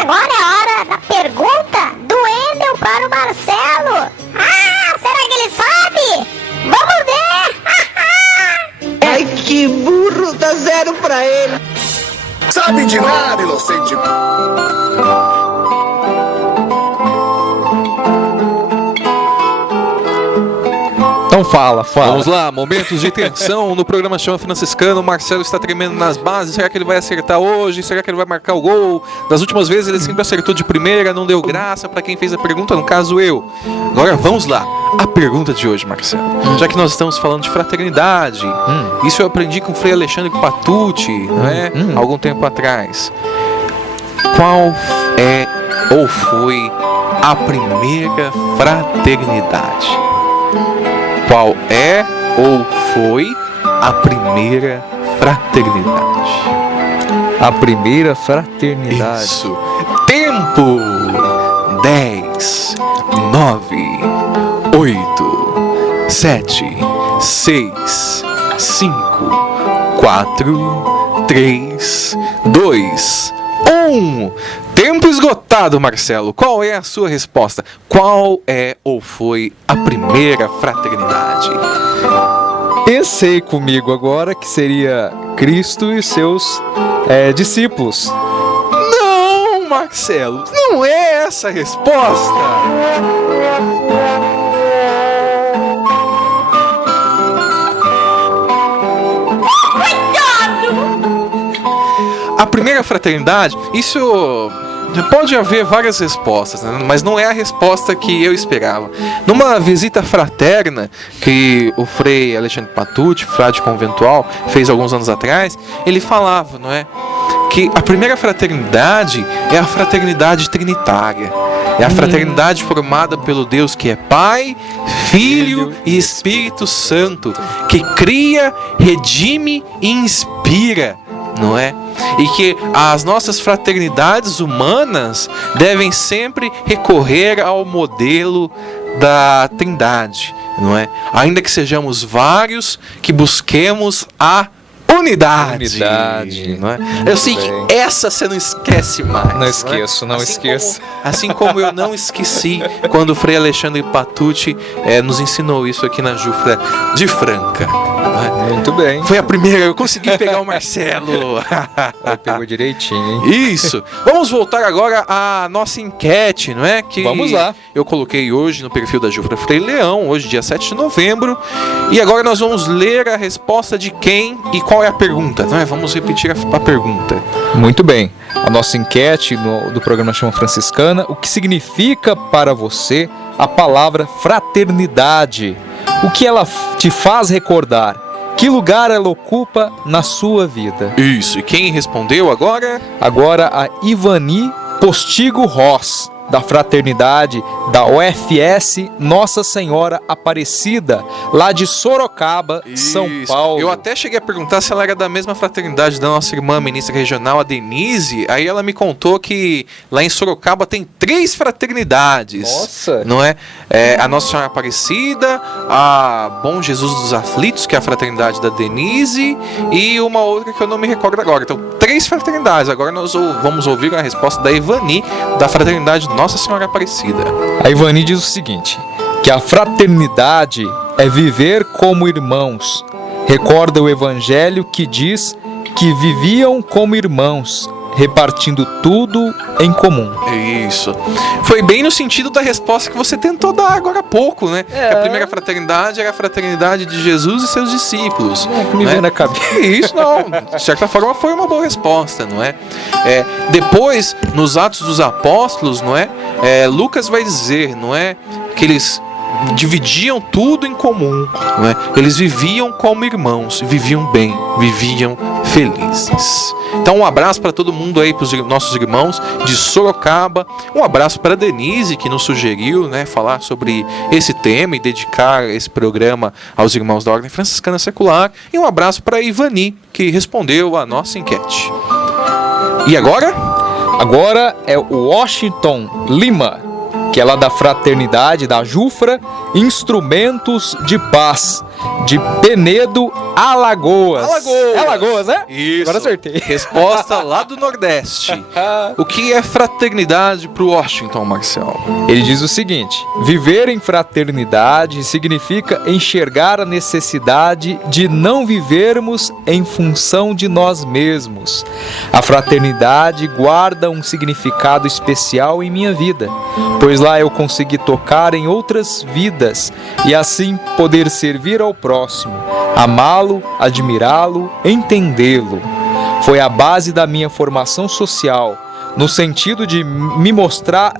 Agora é hora da pergunta do Wendel para o Marcelo. Ah, será que ele sabe? Vamos ver! Ai, que burro, dá 0 pra ele. Sabe de nada, inocente. Então fala. Vamos lá, momentos de tensão no programa Chama Franciscano. O Marcelo está tremendo nas bases. Será que ele vai acertar hoje? Será que ele vai marcar o gol? Das últimas vezes ele sempre acertou de primeira, não deu graça para quem fez a pergunta, no caso eu. Agora vamos lá. A pergunta de hoje, Marcelo. Já que nós estamos falando de fraternidade, isso eu aprendi com o Frei Alexandre Patucci, não é? Algum tempo atrás. Qual é ou foi a primeira fraternidade? Qual é ou foi a primeira fraternidade? A primeira fraternidade. Isso. Tempo. 10, 9, 8, 7, 6, 5, 4, 3, 2, 1. Tempo esgotado, Marcelo. Qual é a sua resposta? Qual é ou foi a primeira fraternidade? Pensei comigo agora que seria Cristo e seus discípulos. Não, Marcelo, não é essa a resposta. A primeira fraternidade, isso pode haver várias respostas, né? Mas não é a resposta que eu esperava. Numa visita fraterna que o Frei Alexandre Patucci, frade conventual, fez alguns anos atrás, ele falava, não é, que a primeira fraternidade é a fraternidade trinitária. É a fraternidade formada pelo Deus que é Pai, Filho e Espírito Santo, que cria, redime e inspira, não é? E que as nossas fraternidades humanas devem sempre recorrer ao modelo da Trindade, não é? Ainda que sejamos vários, que busquemos a unidade, não é? Eu sei que essa você não esquece mais. Não esqueço, não esqueço. Assim como eu não esqueci quando o Frei Alexandre Patucci nos ensinou isso aqui na Jufra de Franca. Muito bem. Foi a primeira, eu consegui pegar o Marcelo. Pegou direitinho, hein? Isso. Vamos voltar agora à nossa enquete, não é? Que vamos lá. Eu coloquei hoje no perfil da Jufra Frei Leão, hoje dia 7 de novembro. E agora nós vamos ler a resposta de quem e qual é a pergunta, não é? Vamos repetir a pergunta. Muito bem. A nossa enquete do programa Chama Franciscana: o que significa para você a palavra fraternidade? O que ela te faz recordar? Que lugar ela ocupa na sua vida? Isso, e quem respondeu agora? Agora a Ivani Postigo Ross, da Fraternidade da UFS Nossa Senhora Aparecida, lá de Sorocaba, São Paulo. Eu até cheguei a perguntar se ela era da mesma fraternidade da nossa irmã ministra regional, a Denise. Aí ela me contou que lá em Sorocaba tem 3 fraternidades. Nossa! Não é? A Nossa Senhora Aparecida, a Bom Jesus dos Aflitos, que é a fraternidade da Denise, e uma outra que eu não me recordo agora. Então, 3 fraternidades. Agora nós vamos ouvir a resposta da Ivani, da fraternidade Nossa Senhora Aparecida. A Ivani diz o seguinte: que a fraternidade é viver como irmãos. Recorda o Evangelho que diz que viviam como irmãos. repartindo tudo em comum. Isso. Foi bem no sentido da resposta que você tentou dar agora há pouco, né? Que a primeira fraternidade era a fraternidade de Jesus e seus discípulos. Que me né? veio na cabeça. Isso, não. De certa forma foi uma boa resposta, não é? Depois, nos Atos dos Apóstolos, não é? Lucas vai dizer, não é? Que eles dividiam tudo em comum, não é? Eles viviam como irmãos, viviam bem, viviam felizes. Então um abraço para todo mundo aí, para os nossos irmãos de Sorocaba, um abraço para Denise, que nos sugeriu, né, falar sobre esse tema e dedicar esse programa aos irmãos da Ordem Franciscana Secular, e um abraço para Ivani, que respondeu a nossa enquete. E agora? Agora é o Washington Lima, que é lá da Fraternidade da Jufra, Instrumentos de Paz, de Penedo, Alagoas. Alagoas, né? Isso. Agora acertei. Resposta lá do Nordeste. O que é fraternidade para o Washington, Marcelo? Ele diz o seguinte: viver em fraternidade significa enxergar a necessidade de não vivermos em função de nós mesmos. A fraternidade guarda um significado especial em minha vida, pois lá eu consegui tocar em outras vidas e assim poder servir ao próximo, amá-lo, admirá-lo, entendê-lo. Foi a base da minha formação social, no sentido de me mostrar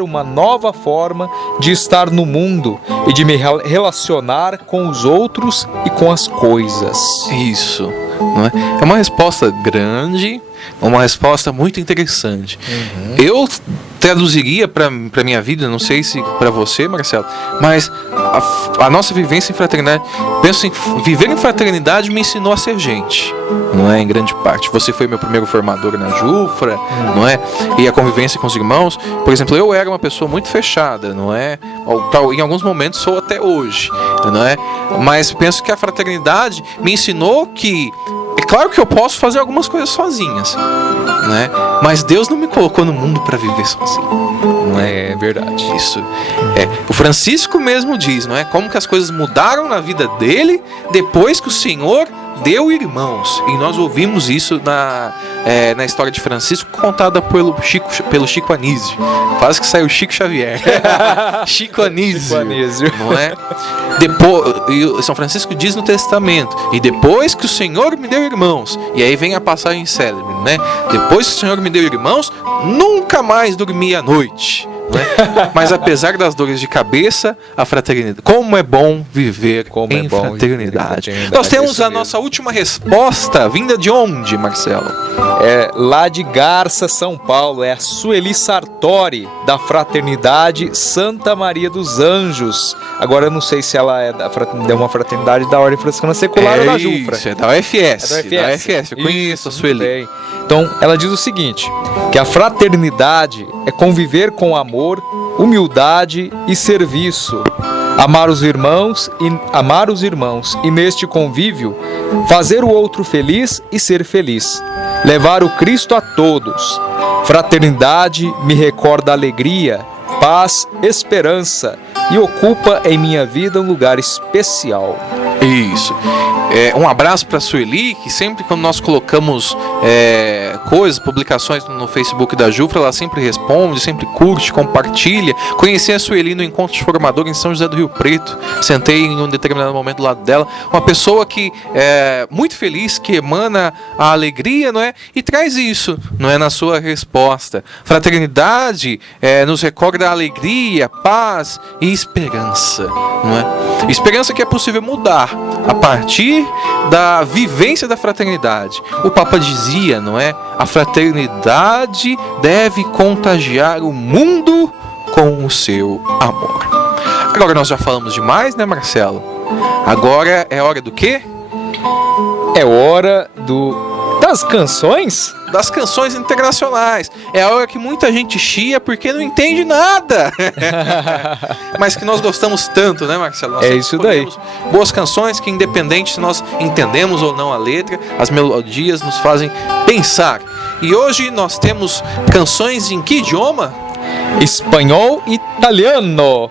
uma nova forma de estar no mundo e de me relacionar com os outros e com as coisas. Isso, não é? É uma resposta grande, uma resposta muito interessante. Eu traduziria para minha vida, não sei se para você, Marcelo, mas a nossa vivência em fraternidade, penso em viver em fraternidade, me ensinou a ser gente, não é? Em grande parte. Você foi meu primeiro formador na Jufra, não é? E a convivência com os irmãos, por exemplo, eu era uma pessoa muito fechada, não é? Em alguns momentos sou até hoje, não é? Mas penso que a fraternidade me ensinou que é claro que eu posso fazer algumas coisas sozinhas, né? Mas Deus não me colocou no mundo para viver sozinho. Não é verdade? Isso. O Francisco mesmo diz, não é? Como que as coisas mudaram na vida dele depois que o Senhor deu irmãos. E nós ouvimos isso na história de Francisco, contada pelo Chico Anísio. Quase que saiu Chico Xavier. Chico Anísio. Não é? Depois, São Francisco diz no Testamento: e depois que o Senhor me deu irmãos. E aí vem a passagem célebre, né? Depois que o Senhor me deu irmãos, nunca mais dormi à noite. Né? Mas apesar das dores de cabeça, a fraternidade. Como é bom viver em fraternidade. Nós temos a nossa última resposta, vinda de onde, Marcelo? É lá de Garça, São Paulo. É a Sueli Sartori, da Fraternidade Santa Maria dos Anjos. Agora eu não sei se ela é uma fraternidade da Ordem Franciscana Secular ou da Jufra. Isso, é da UFS. É da UFS. Eu conheço a Sueli. Bem. Então, ela diz o seguinte: que a fraternidade é conviver com amor, humildade e serviço, amar os irmãos e neste convívio fazer o outro feliz e ser feliz, levar o Cristo a todos. Fraternidade me recorda alegria, paz, esperança e ocupa em minha vida um lugar especial. Isso. Um abraço para a Sueli, que sempre quando nós colocamos coisas, publicações no Facebook da Jufra, ela sempre responde, sempre curte, compartilha. Conheci a Sueli no encontro de formador em São José do Rio Preto. Sentei em um determinado momento do lado dela. Uma pessoa que é muito feliz, que emana a alegria, não é? E traz isso, não é, na sua resposta. Fraternidade nos recorda a alegria, paz e esperança, não é? Esperança que é possível mudar a partir da vivência da fraternidade. O Papa dizia, não é? A fraternidade deve contagiar o mundo com o seu amor. Agora nós já falamos demais, né, Marcelo? Agora é hora do quê? É hora das canções? Das canções internacionais. É a hora que muita gente chia porque não entende nada. Mas que nós gostamos tanto, né, Marcelo? Nós isso daí. Boas canções que, independente se nós entendemos ou não a letra, as melodias nos fazem pensar. E hoje nós temos canções em que idioma? Espanhol e italiano.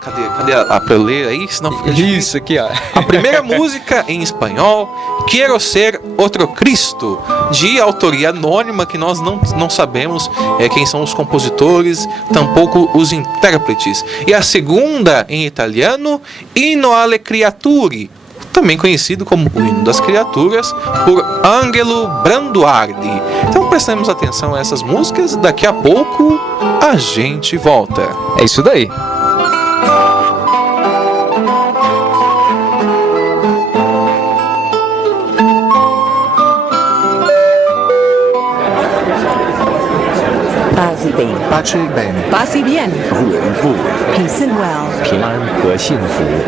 Cadê a pra eu ler aí? Senão fica difícil. Isso aqui, ó. A primeira música em espanhol, Quero Ser Outro Cristo, de autoria anônima, que nós não sabemos quem são os compositores, tampouco os intérpretes. E a segunda em italiano, Inno alle Creature, também conhecido como o Hino das Criaturas, por Angelo Branduardi. Então prestemos atenção a essas músicas, daqui a pouco a gente volta. É isso daí. Passe bem. Passe bien. Peace and well.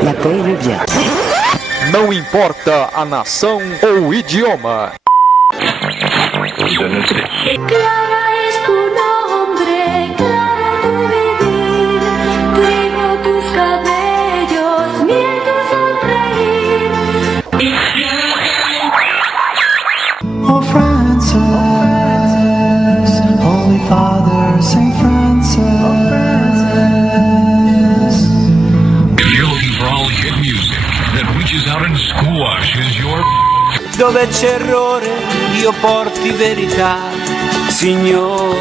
La paix revient. Não importa a nação ou o idioma. Clara es tu nombre, clara tu vivir, trigo tus cabellos, miel tu sonreír. Oh Francis, Holy Father, Saint Francis. If you're looking for all hit music that reaches out and squashes your... Dove c'è errore, io porti verità, Signore.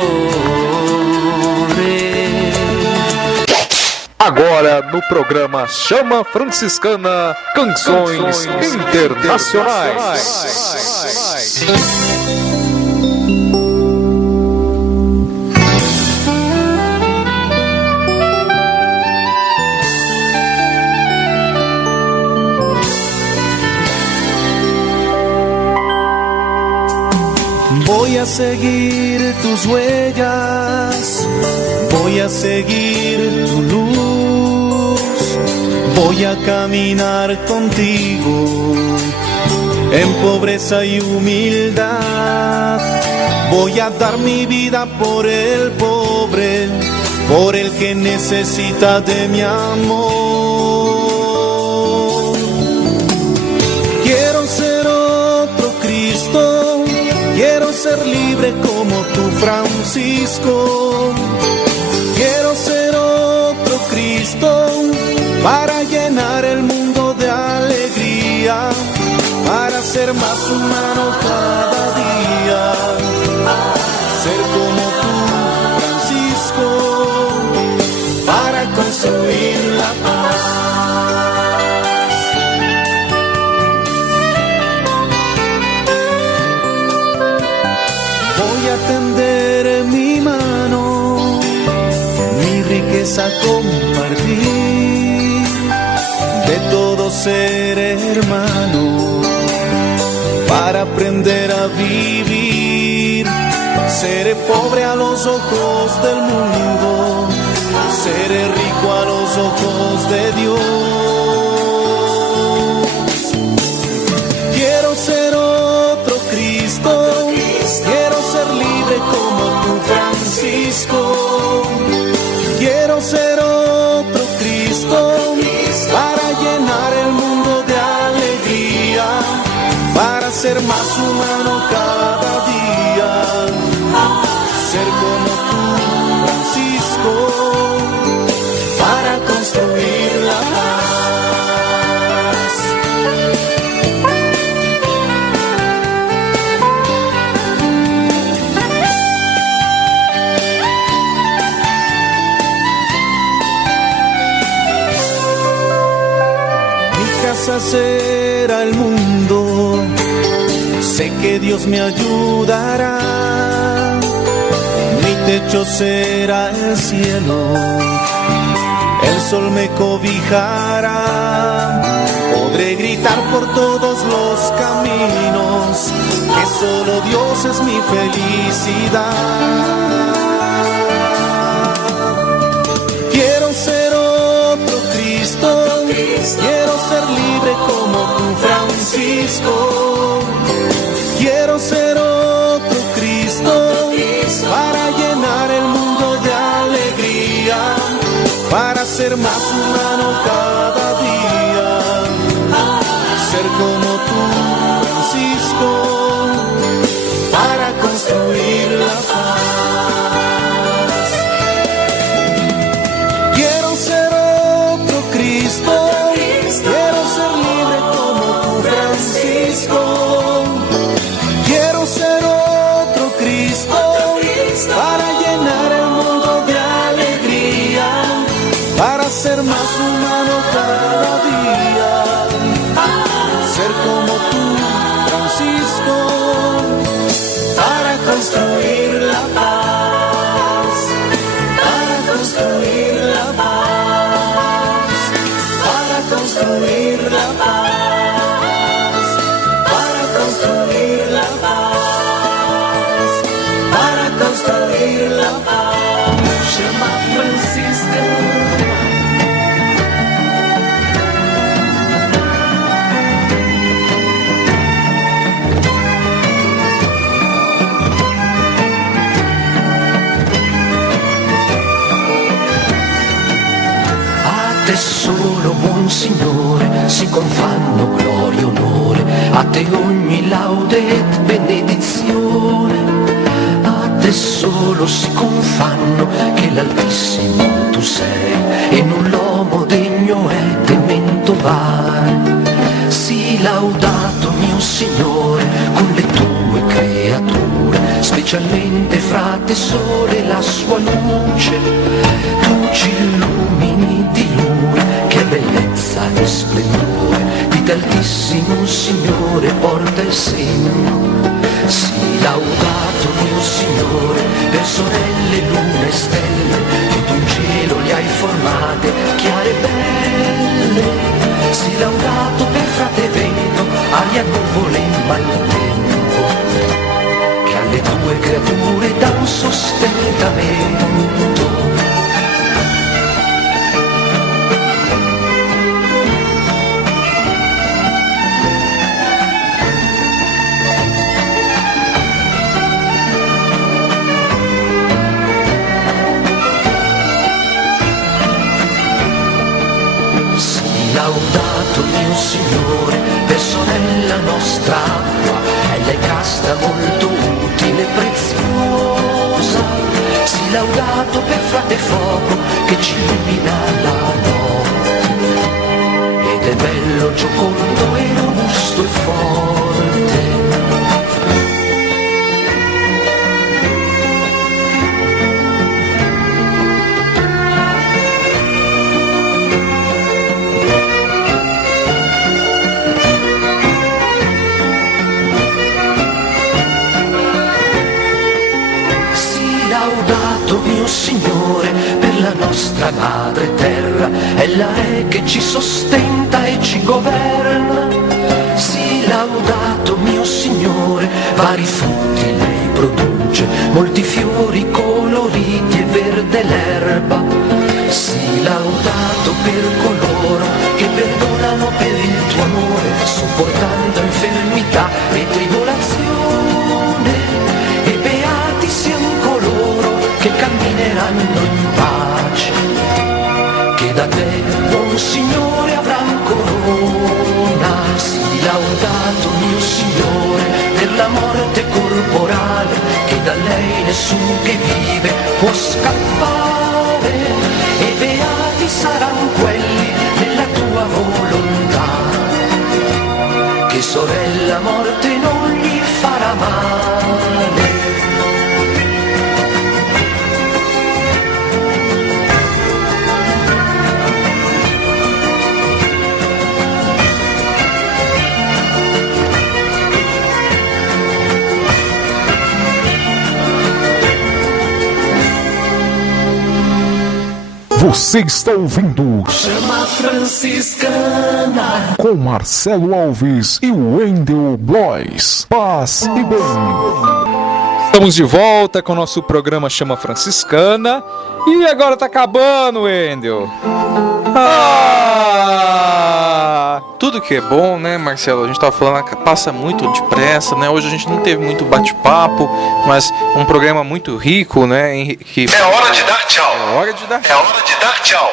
Agora no programa Chama Franciscana, Canções Internacionais. Voy a seguir tus huellas, voy a seguir tu luz, voy a caminar contigo en pobreza y humildad. Voy a dar mi vida por el pobre, por el que necesita de mi amor. Quiero ser otro Cristo, quiero ser libre como tú, Francisco. Quiero ser otro Cristo para llenar el mundo de alegría, para ser más humano cada día. Ser como tú, Francisco, para construir la paz. Voy a tender mi mano, mi riqueza compartir, de todos ser hermano, para aprender a vivir. Seré pobre a los ojos del mundo, seré rico a los ojos de Dios. Quiero ser otro Cristo, quiero ser libre como tú, Francisco. Quiero ser otro Cristo para llenar el mundo de alegría, para ser más humano cada día. Ser como tú, Francisco, para construir la paz. Mi casa será el mundo, sé que Dios me ayudará. Mi techo será el cielo, el sol me cobijará. Podré gritar por todos los caminos que solo Dios es mi felicidad. Quiero ser otro Cristo, quiero ser libre como tú, Francisco. Quiero ser otro Cristo para llenar el mundo de alegría, para ser más humano cada día. Ser como tú, Francisco, para construir la paz. Quiero ser a ser más humano cada día, ser como tú, Francisco, para construir la paz, para construir la paz, para construir la paz, para construir la paz, para construir la paz. Chama franciscana. te solo, buon Signore, si confanno gloria e onore, a te ogni laude et benedizione, a te solo si confanno che l'Altissimo tu sei, e null'uomo degno è temento vai. Sii laudato mio Signore con le tue creature, specialmente fra te sole la sua luce, tu ci illumini di lui, che bellezza e splendore, di t'Altissimo Signore porta il segno. Sii laudato mio Signore per sorelle, luna e stelle, che tu in cielo li hai formate, chiare e belle. Sii laudato per frate vento, aria, nuvole e maltempo, che alle tue creature dà un sostentamento. Laudato mio Signore per sorella nostra acqua, ella è casta, molto utile e preziosa. Sii laudato per frate fuoco che ci illumina la notte, ed è bello, giocondo e robusto e forte. Mio Signore per la nostra madre terra, ella è che ci sostenta e ci governa. Sii laudato mio Signore, vari frutti lei produce, molti fiori coloriti e verde l'erba. Sii laudato per coloro che perdonano per il tuo amore, sopportando infermità e tribolazione, e beati siano coloro che cammineranno in pace, che da te, buon Signore, avran corona. Sii laudato mio Signore per la morte corporale, che da lei nessun che vive può scappare, e beati saranno quelli nella tua volontà, che sorella morte non gli farà male. Você está ouvindo Chama Franciscana com Marcelo Alves e Wendel Blois. Paz e bem. Estamos de volta com o nosso programa Chama Franciscana. E agora tá acabando, Wendel. Tudo que é bom, né, Marcelo? A gente tava falando, passa muito depressa, né? Hoje a gente não teve muito bate-papo, mas um programa muito rico, né? É hora de dar tchau. É hora de dar tchau. É hora de dar tchau.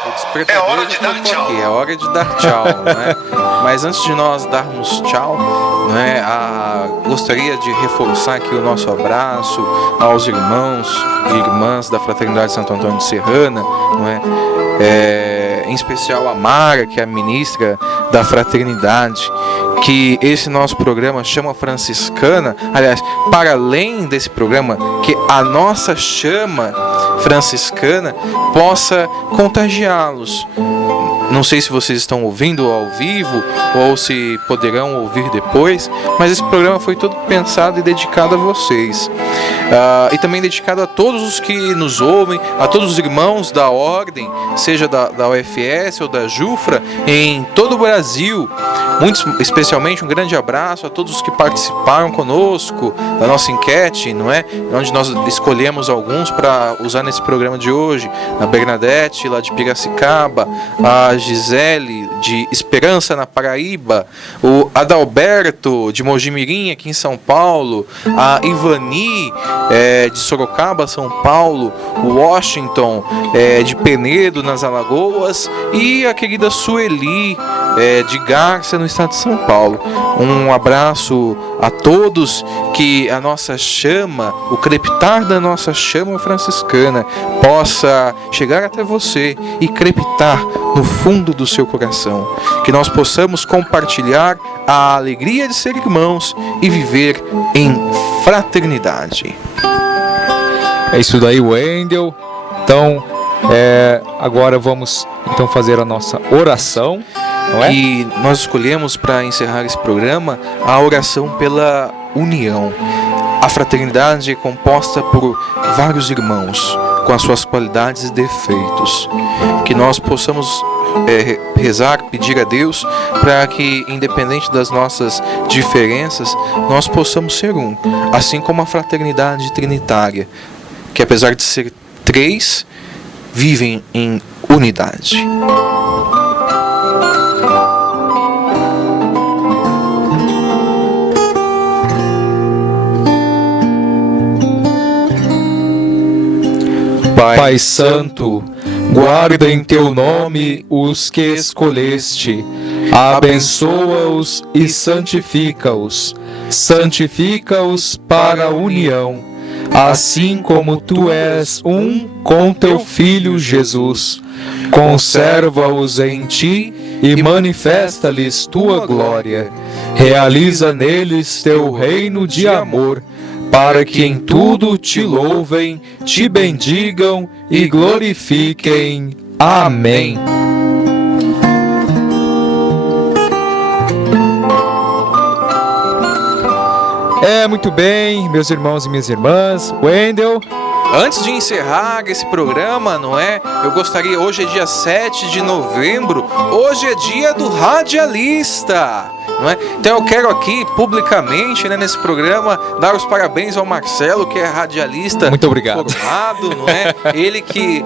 É hora de dar tchau. É hora de dar tchau, né? Mas antes de nós darmos tchau, né, gostaria de reforçar aqui o nosso abraço aos irmãos e irmãs da Fraternidade Santo Antônio de Serrana, não é? Em especial a Mara, que é a ministra da fraternidade, que esse nosso programa Chama Franciscana, aliás, para além desse programa, que a nossa chama franciscana possa contagiá-los. Não sei se vocês estão ouvindo ao vivo ou se poderão ouvir depois, mas esse programa foi todo pensado e dedicado a vocês. E também dedicado a todos os que nos ouvem, a todos os irmãos da Ordem, seja da UFS ou da Jufra, em todo o Brasil. Muito especialmente um grande abraço a todos os que participaram conosco da nossa enquete, não é? Onde nós escolhemos alguns para usar nesse programa de hoje. A Bernadette, lá de Piracicaba, a Gisele, de Esperança, na Paraíba, o Adalberto, de Mojimirim, aqui em São Paulo, a Ivani, de Sorocaba, São Paulo, o Washington, de Penedo, nas Alagoas, e a querida Sueli, de Garça, no estado de São Paulo. Um abraço a todos, que a nossa chama, o crepitar da nossa chama franciscana possa chegar até você e crepitar no fundo do seu coração, que nós possamos compartilhar a alegria de ser irmãos e viver em fraternidade. É isso daí, Wendel. Então, agora vamos então fazer a nossa oração. Não é? E nós escolhemos para encerrar esse programa a oração pela união. A fraternidade é composta por vários irmãos com as suas qualidades e defeitos. Que nós possamos rezar, pedir a Deus para que, independente das nossas diferenças, nós possamos ser um. Assim como a fraternidade trinitária, que apesar de ser três, vivem em unidade. Pai Santo, guarda em teu nome os que escolheste, abençoa-os e santifica-os, santifica-os para a união, assim como tu és um com teu Filho Jesus. Conserva-os em ti e manifesta-lhes tua glória. Realiza neles teu reino de amor, para que em tudo te louvem, te bendigam e glorifiquem. Amém. Muito bem, meus irmãos e minhas irmãs. Wendel. Antes de encerrar esse programa, não é? Eu gostaria, hoje é dia 7 de novembro, hoje é dia do radialista. Não é? Então eu quero aqui publicamente, né, nesse programa, dar os parabéns ao Marcelo, que é radialista. Muito obrigado. Formado, não é? Ele que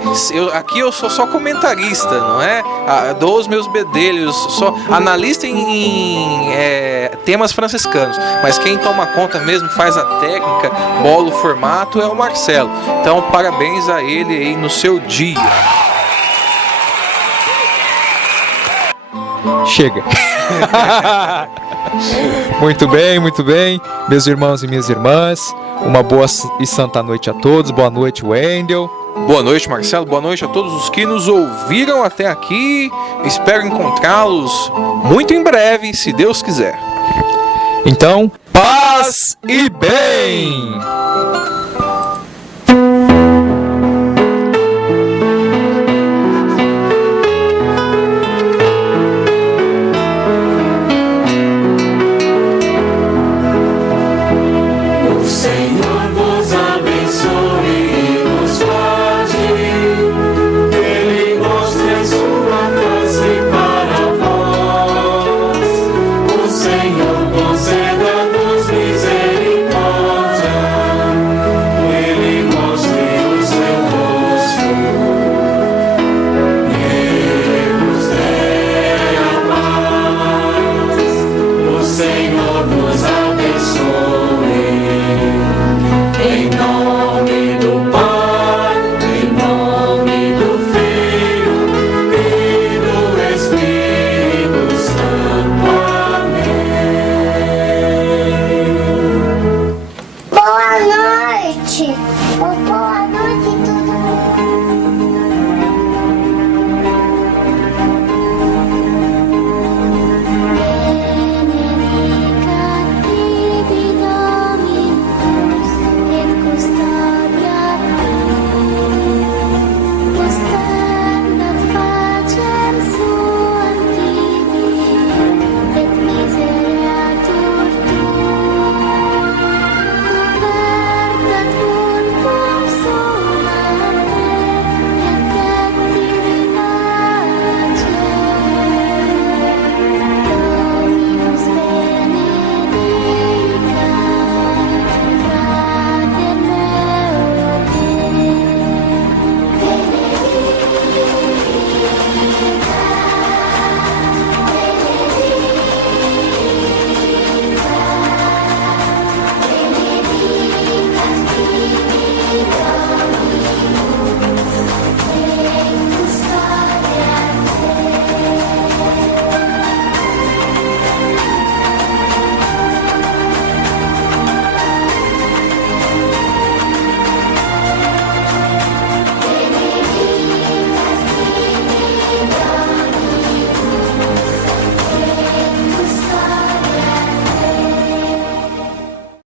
aqui eu sou só comentarista, não é? Dou os meus bedelhos, sou analista em temas franciscanos, mas quem toma conta mesmo, faz a técnica, bola o formato, é o Marcelo. Então parabéns a ele aí no seu dia. Chega. Muito bem, meus irmãos e minhas irmãs, uma boa e santa noite a todos. Boa noite, Wendel. Boa noite, Marcelo. Boa noite a todos os que nos ouviram até aqui. Espero encontrá-los muito em breve, se Deus quiser. Então, paz e bem!